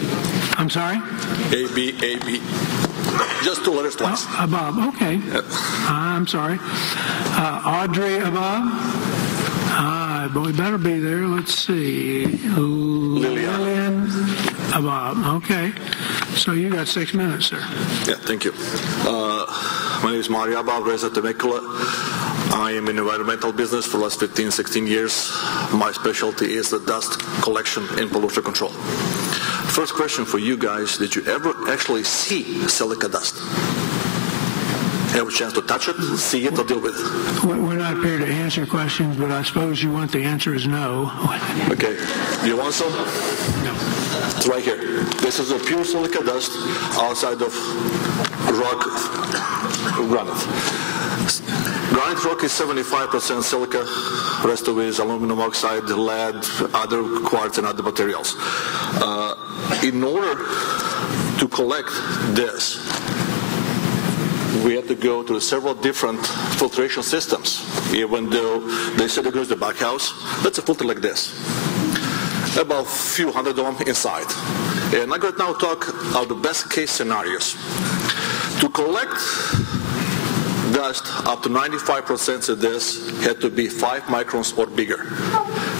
I'm sorry? A-B. Just 2 letters twice. Abab, okay. I'm sorry. Audrey Abab. Boy, better be there. Let's see. Lillian Abab. Okay. So you got 6 minutes, sir. Yeah, thank you. My name is Mario Abab, raised at Temecula. I am in environmental business for the last 15, 16 years. My specialty is the dust collection and pollution control. First question for you guys, did you ever actually see silica dust? Have a chance to touch it, see it, or deal with it? We're not here to answer questions, but I suppose you want the answer is no. Okay. Do you want some? No. It's right here. This is a pure silica dust outside of rock granite. Granite rock is 75% silica, rest of it is aluminum oxide, lead, other quartz and other materials. In order to collect this, we had to go to several different filtration systems. Even though they said it goes to the back house, that's a filter like this. About a few hundred of them inside. And I'm going to now talk about the best case scenarios. To collect dust up to 95% of this had to be 5 microns or bigger.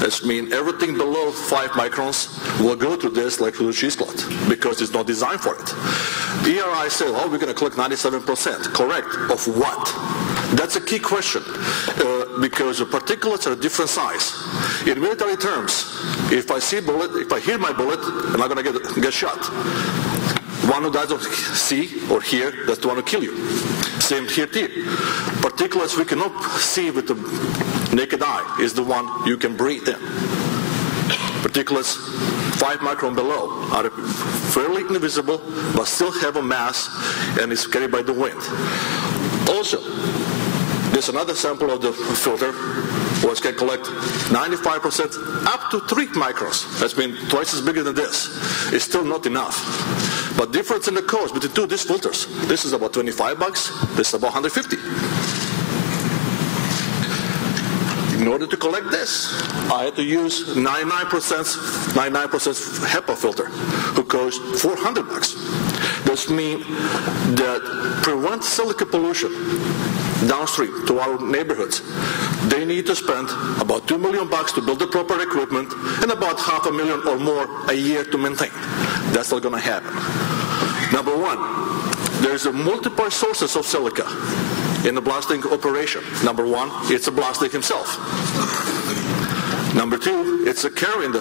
That means everything below 5 microns will go to this like through a cheesecloth because it's not designed for it. ERI said, oh, we're going to collect 97%. Correct. Of what? That's a key question because the particulates are a different size. In military terms, if I see a bullet, if I hear my bullet, I'm not going to get shot. One who doesn't see or hear, that's the one who kill you. Same here too. Particulates we cannot see with the naked eye is the one you can breathe in. Particulates 5 micron below are fairly invisible but still have a mass and is carried by the wind. Also, there's another sample of the filter which can collect 95% up to 3 microns. That's mean twice as bigger than this. It's still not enough. But difference in the cost between two of these filters. This is about $25, this is about $150. In order to collect this, I had to use 99% HEPA filter, who cost $400. This means that prevent silica pollution downstream to our neighborhoods, they need to spend about $2 million to build the proper equipment and about $500,000 or more a year to maintain. That's not going to happen. Number one, there's multiple sources of silica in the blasting operation. Number one, it's a blasting himself. Number two, it's carrying the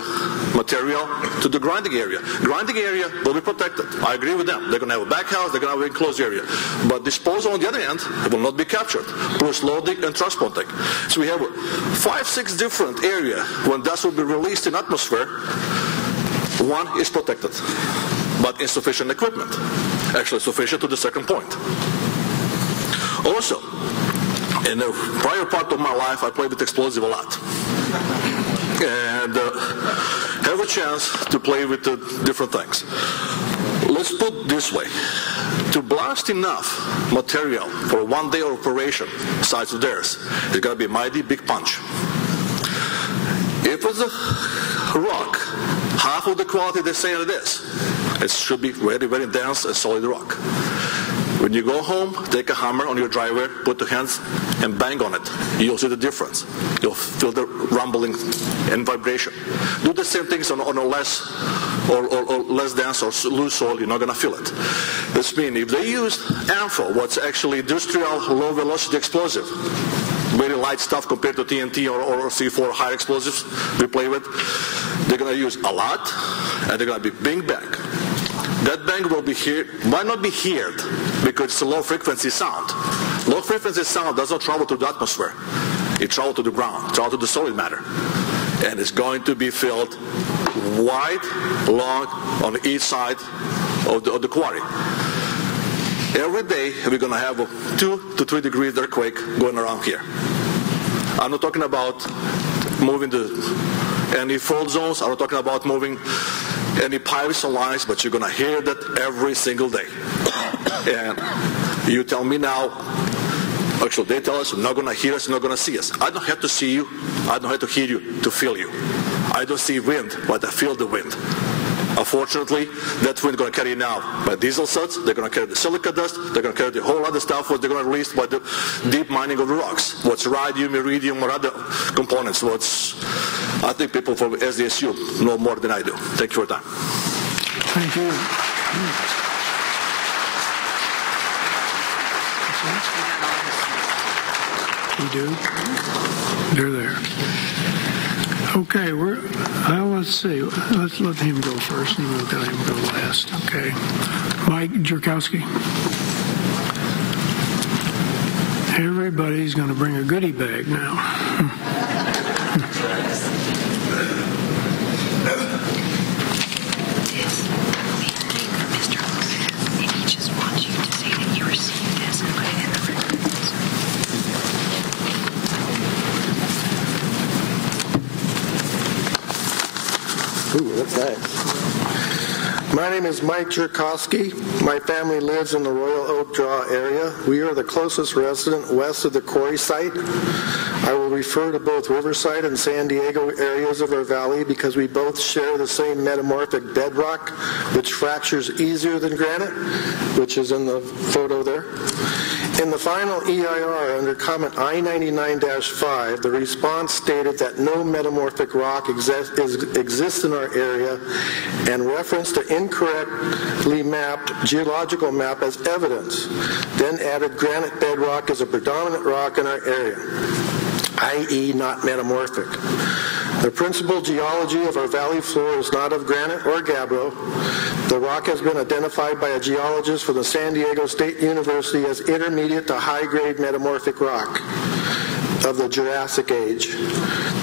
material to the grinding area. Grinding area will be protected. I agree with them. They're going to have a back house, they're going to have an enclosed area. But disposal, on the other hand, will not be captured, plus loading and transporting. So we have 5-6 different areas when dust will be released in atmosphere. One is protected, but insufficient equipment. Actually sufficient to the second point. Also, in the prior part of my life, I played with explosive a lot. And have a chance to play with the different things. Let's put it this way. To blast enough material for a one-day operation, size of theirs, it's got to be a mighty big punch. If it's a rock, half of the quality they say it is, it should be very, very dense and solid rock. When you go home, take a hammer on your driveway, put the hands and bang on it. You'll see the difference. You'll feel the rumbling and vibration. Do the same things on a less or less dense or loose soil, you're not going to feel it. This means if they use ANFO, what's actually industrial low-velocity explosive, very light stuff compared to TNT or C4 high explosives we play with, they're going to use a lot, and they're going to be bing bang. That bang will be might not be heard because it's a low-frequency sound. Low-frequency sound does not travel to the atmosphere. It travels to the ground, travels to the solid matter. And it's going to be filled wide, long, on each side of the quarry. Every day, we're going to have a 2 to 3 degrees earthquake going around here. I'm not talking about moving any fault zones. I'm not talking about moving any pipes or lines, but you're going to hear that every single day. And you tell me now, actually they tell us you're not going to hear us, you're not going to see us. I don't have to see you. I don't have to hear you to feel you. I don't see wind, but I feel the wind. Unfortunately, that wind is going to carry now by diesel suds, they're going to carry the silica dust, they're going to carry the whole other stuff what they're going to release by the deep mining of the rocks. What's radium, iridium, or other components. I think people from SDSU know more than I do. Thank you for your time. Thank you. You do? They're there. Okay, let's see. Let's let him go first, and we'll let him go last. Okay. Mike Jerkowski. Everybody's going to bring a goodie bag now. Ooh, that's nice. My name is Mike Jerkowski. My family lives in the Royal Oak Draw area. We are the closest resident west of the quarry site. I will refer to both Riverside and San Diego areas of our valley because we both share the same metamorphic bedrock, which fractures easier than granite, which is in the photo there. In the final EIR under comment I-99-5, the response stated that no metamorphic rock exists in our area and referenced the incorrectly mapped geological map as evidence, then added granite bedrock as a predominant rock in our area, i.e. not metamorphic. The principal geology of our valley floor is not of granite or gabbro. The rock has been identified by a geologist from the San Diego State University as intermediate to high-grade metamorphic rock of the Jurassic Age.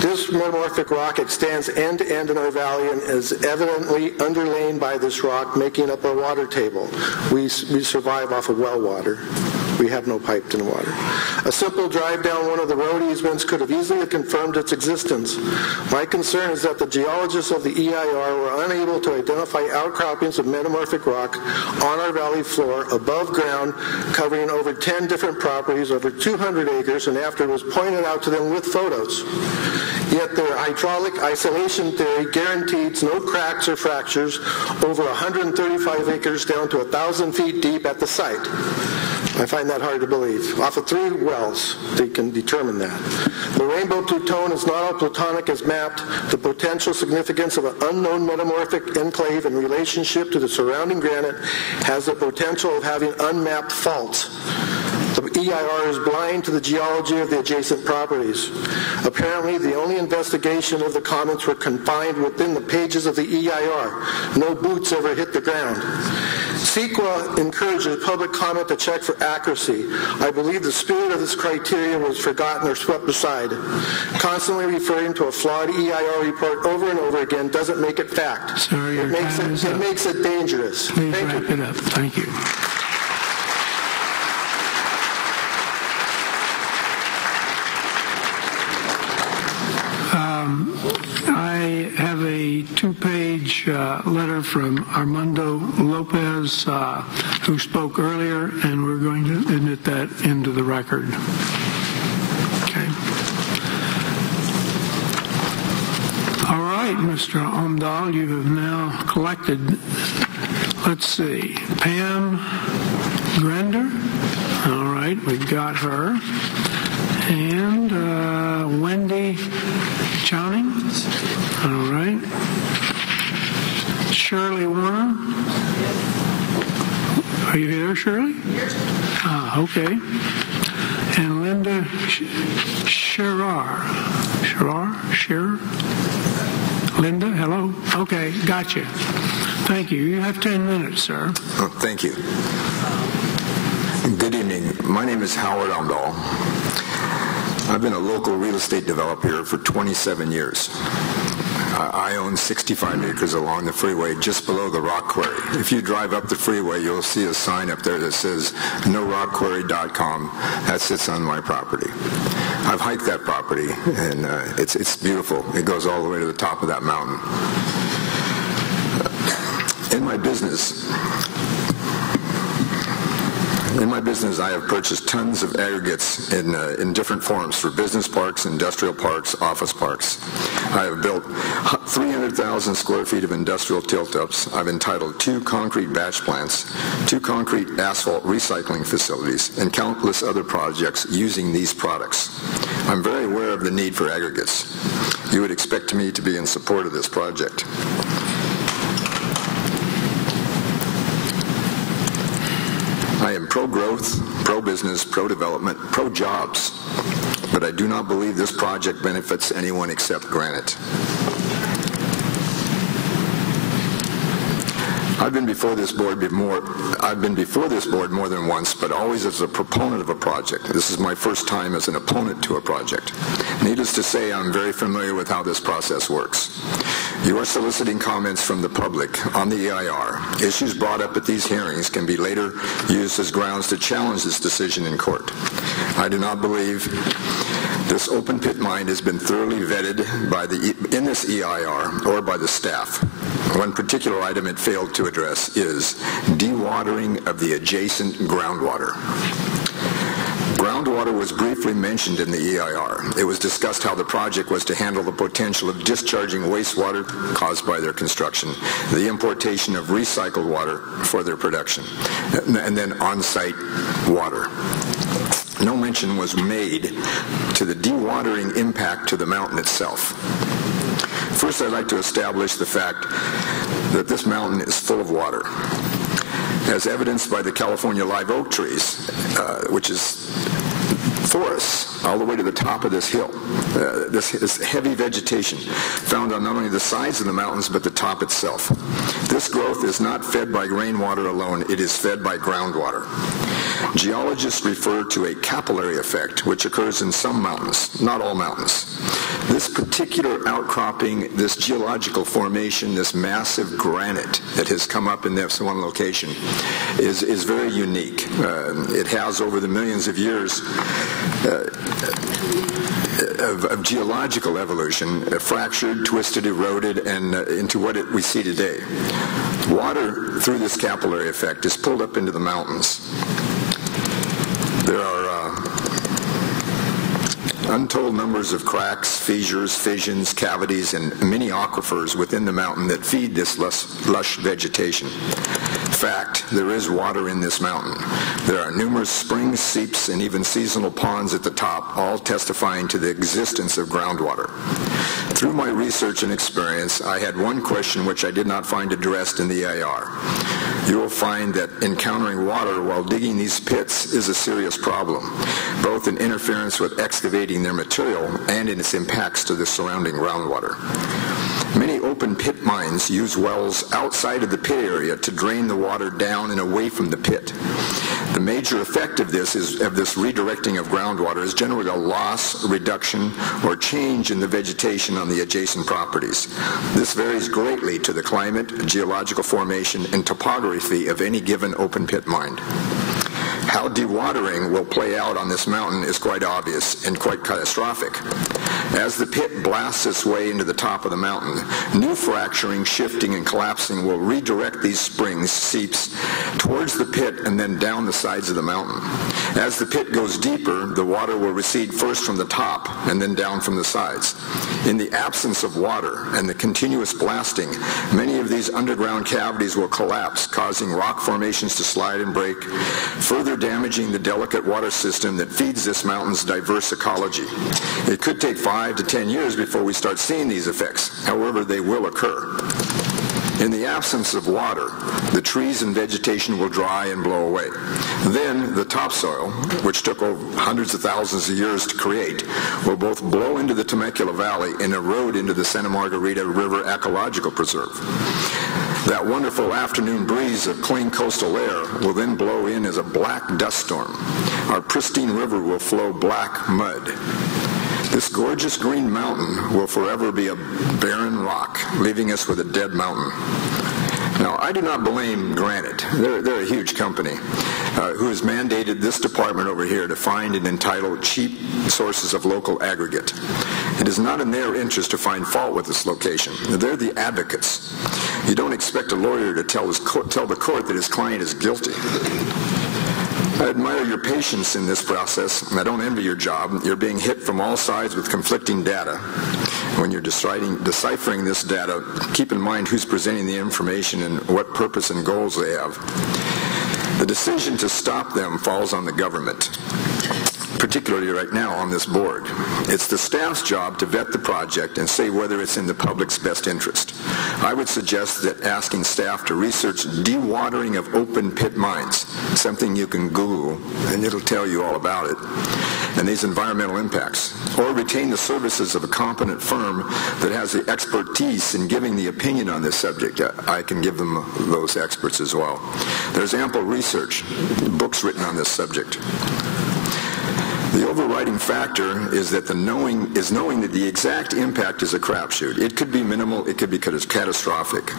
This metamorphic rock extends end to end in our valley and is evidently underlain by this rock, making up our water table. We survive off of well water. We have no piped in water. A simple drive down one of the road easements could have easily confirmed its existence. My concern is that the geologists of the EIR were unable to identify outcroppings of metamorphic rock on our valley floor above ground, covering over 10 different properties, over 200 acres, and after it was pointed out to them with photos. Yet their hydraulic isolation theory guarantees no cracks or fractures over 135 acres down to 1,000 feet deep at the site. I find that hard to believe. Off of 3 wells, they can determine that. The rainbow plutone is not all plutonic as mapped. The potential significance of an unknown metamorphic enclave in relationship to the surrounding granite has the potential of having unmapped faults. The EIR is blind to the geology of the adjacent properties. Apparently, the only investigation of the comments were confined within the pages of the EIR. No boots ever hit the ground. CEQA encourages public comment to check for accuracy. I believe the spirit of this criteria was forgotten or swept aside. Constantly referring to a flawed EIR report over and over again doesn't make it fact. Sir, it makes it dangerous. Please wrap it up. Thank you. I have a 2-page 2-page letter from Armando Lopez, who spoke earlier, and we're going to admit that into the record. Okay. All right, Mr. Omdahl, you have now collected, let's see, Pam Grender. All right, we've got her. And Wendy Chowning. All right. Shirley Warner. Are you here, Shirley? Okay. And Linda Scherer. Linda, hello? Okay, gotcha. Thank you. You have 10 minutes, sir. Oh, thank you. Good evening. My name is Howard Omdahl. I've been a local real estate developer for 27 years. I own 65 acres along the freeway just below the rock quarry. If you drive up the freeway, you'll see a sign up there that says NoRockQuarry.com. That sits on my property. I've hiked that property, and it's beautiful. It goes all the way to the top of that mountain. In my business, I have purchased tons of aggregates in different forms for business parks, industrial parks, office parks. I have built 300,000 square feet of industrial tilt-ups. I've entitled 2 concrete batch plants, 2 concrete asphalt recycling facilities, and countless other projects using these products. I'm very aware of the need for aggregates. You would expect me to be in support of this project. I am pro-growth, pro-business, pro-development, pro-jobs, but I do not believe this project benefits anyone except Granite. I've been before this board more than once, but always as a proponent of a project. This is my first time as an opponent to a project. Needless to say, I'm very familiar with how this process works. You are soliciting comments from the public on the EIR. Issues brought up at these hearings can be later used as grounds to challenge this decision in court. I do not believe this open pit mine has been thoroughly vetted in this EIR or by the staff. One particular item it failed to address is dewatering of the adjacent groundwater. Groundwater was briefly mentioned in the EIR. It was discussed how the project was to handle the potential of discharging wastewater caused by their construction, the importation of recycled water for their production, and then on-site water. No mention was made to the dewatering impact to the mountain itself. First, I'd like to establish the fact that this mountain is full of water, as evidenced by the California live oak trees, which is forests all the way to the top of this hill. This heavy vegetation found on not only the sides of the mountains, but the top itself. This growth is not fed by rainwater alone, it is fed by groundwater. Geologists refer to a capillary effect, which occurs in some mountains, not all mountains. This particular outcropping, this geological formation, this massive granite that has come up in this one location is very unique. It has, over the millions of years of geological evolution, fractured, twisted, eroded, and into what we see today. Water, through this capillary effect, is pulled up into the mountains. There are untold numbers of cracks, fissures, fissions, cavities, and many aquifers within the mountain that feed this lush vegetation. In fact, there is water in this mountain. There are numerous springs, seeps, and even seasonal ponds at the top, all testifying to the existence of groundwater. Through my research and experience, I had one question which I did not find addressed in the EIR. You will find that encountering water while digging these pits is a serious problem, both in interference with excavating their material and in its impacts to the surrounding groundwater. Many open pit mines use wells outside of the pit area to drain the water down and away from the pit. The major effect of this redirecting of groundwater is generally a loss, reduction, or change in the vegetation on the adjacent properties. This varies greatly to the climate, geological formation, and topography of any given open pit mine. How dewatering will play out on this mountain is quite obvious and quite catastrophic. As the pit blasts its way into the top of the mountain, new fracturing, shifting, and collapsing will redirect these springs, seeps, towards the pit and then down the sides of the mountain. As the pit goes deeper, the water will recede first from the top and then down from the sides. In the absence of water and the continuous blasting, many of these underground cavities will collapse, causing rock formations to slide and break, further damaging the delicate water system that feeds this mountain's diverse ecology. It could take 5 to 10 years before we start seeing these effects. However, they will occur. In the absence of water, the trees and vegetation will dry and blow away. Then the topsoil, which took over hundreds of thousands of years to create, will both blow into the Temecula Valley and erode into the Santa Margarita River Ecological Preserve. That wonderful afternoon breeze of clean coastal air will then blow in as a black dust storm. Our pristine river will flow black mud. This gorgeous green mountain will forever be a barren rock, leaving us with a dead mountain. Now, I do not blame Granite. They're a huge company who has mandated this department over here to find and entitle cheap sources of local aggregate. It is not in their interest to find fault with this location. They're the advocates. You don't expect a lawyer to tell the court that his client is guilty. I admire your patience in this process, and I don't envy your job. You're being hit from all sides with conflicting data. When you're deciphering this data, keep in mind who's presenting the information and what purpose and goals they have. The decision to stop them falls on the government, particularly right now on this board. It's the staff's job to vet the project and say whether it's in the public's best interest. I would suggest that asking staff to research dewatering of open pit mines, something you can Google and it'll tell you all about it, and these environmental impacts, or retain the services of a competent firm that has the expertise in giving the opinion on this subject. I can give them those experts as well. There's ample research, books written on this subject. The overriding factor is that knowing that the exact impact is a crapshoot. It could be minimal, it could be catastrophic.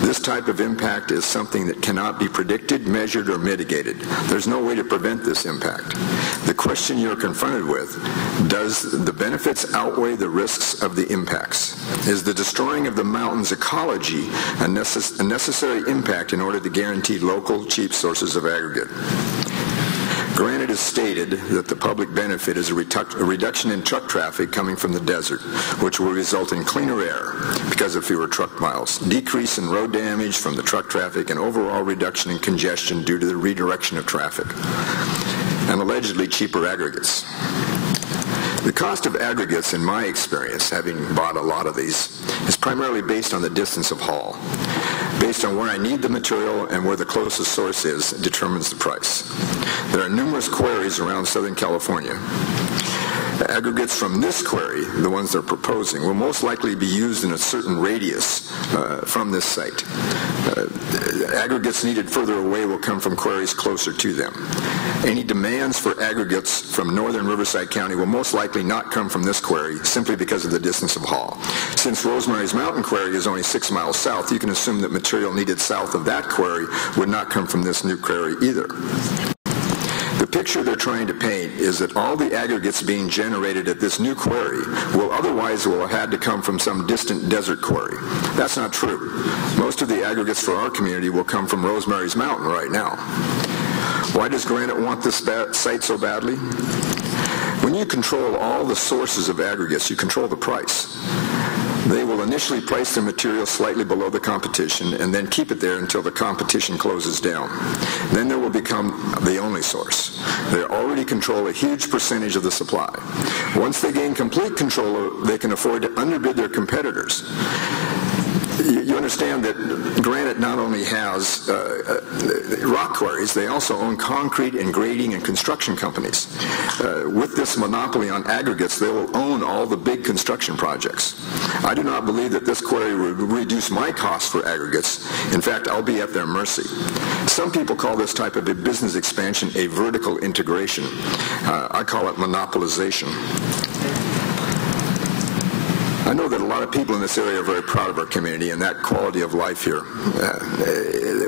This type of impact is something that cannot be predicted, measured, or mitigated. There's no way to prevent this impact. The question you're confronted with, does the benefits outweigh the risks of the impacts? Is the destroying of the mountain's ecology a necessary impact in order to guarantee local, cheap sources of aggregate? Granite has stated that the public benefit is a reduction in truck traffic coming from the desert, which will result in cleaner air because of fewer truck miles, decrease in road damage from the truck traffic, and overall reduction in congestion due to the redirection of traffic, and allegedly cheaper aggregates. The cost of aggregates, in my experience, having bought a lot of these, is primarily based on the distance of haul. Based on where I need the material and where the closest source is, determines the price. There are numerous quarries around Southern California. Aggregates from this quarry, the ones they're proposing, will most likely be used in a certain radius from this site. Aggregates needed further away will come from quarries closer to them. Any demands for aggregates from northern Riverside County will most likely not come from this quarry simply because of the distance of haul. Since Rosemary's Mountain Quarry is only 6 miles south, you can assume that material needed south of that quarry would not come from this new quarry either. The picture they're trying to paint is that all the aggregates being generated at this new quarry will otherwise have had to come from some distant desert quarry. That's not true. Most of the aggregates for our community will come from Rosemary's Mountain right now. Why does Granite want this site so badly? When you control all the sources of aggregates, you control the price. They will initially price their material slightly below the competition and then keep it there until the competition closes down. Then they will become the only source. They already control a huge percentage of the supply. Once they gain complete control, they can afford to underbid their competitors. You understand that Granite not only has rock quarries, they also own concrete and grading and construction companies. With this monopoly on aggregates, they will own all the big construction projects. I do not believe that this quarry would reduce my costs for aggregates. In fact, I'll be at their mercy. Some people call this type of a business expansion a vertical integration. I call it monopolization. I know that a lot of people in this area are very proud of our community and that quality of life here.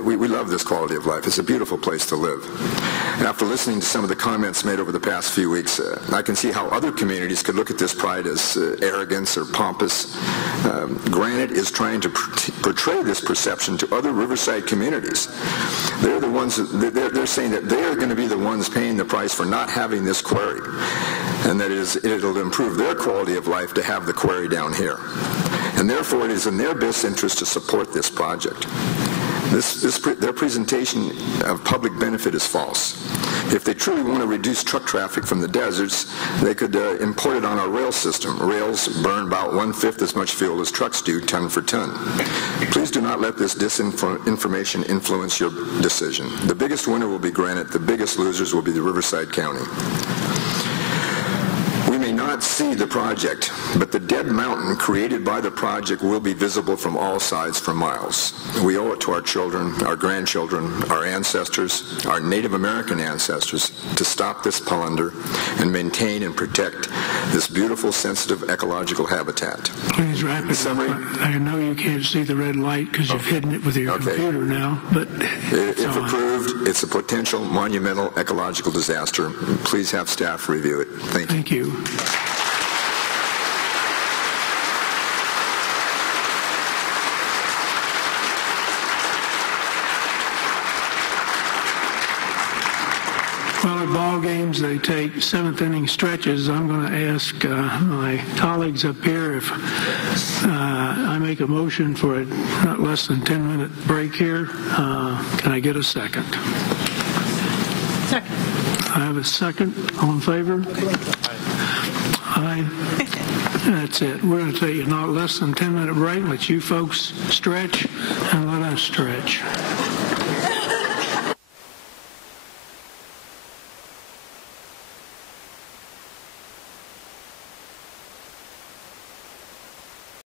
We love this quality of life. It's a beautiful place to live. After listening to some of the comments made over the past few weeks, I can see how other communities could look at this pride as arrogance or pompous. Granite is trying to portray this perception to other Riverside communities. They're the ones, they're saying that they're going to be the ones paying the price for not having this quarry, and that it'll improve their quality of life to have the quarry down here. And therefore, it is in their best interest to support this project. Their presentation of public benefit is false. If they truly want to reduce truck traffic from the deserts, they could import it on our rail system. Rails burn about 1/5 as much fuel as trucks do, ton for ton. Please do not let this disinformation influence your decision. The biggest winner will be Granite. The biggest losers will be the Riverside County. We may not see the project, but the dead mountain created by the project will be visible from all sides for miles. We owe it to our children, our grandchildren, our ancestors, our Native American ancestors, to stop this plunder and maintain and protect this beautiful, sensitive ecological habitat. Please wrap it up. I know you can't see the red light because you've hidden it with your computer now, but if approved, it's a potential monumental ecological disaster. Please have staff review it. Thank you. Thank you. Well, at ball games, they take seventh inning stretches. I'm going to ask my colleagues up here if I make a motion for a not less than 10-minute break here. Can I get a second? Second. I have a second. All in favor? Aye. That's it. We're going to take a not less than 10-minute break. Let you folks stretch and let us stretch.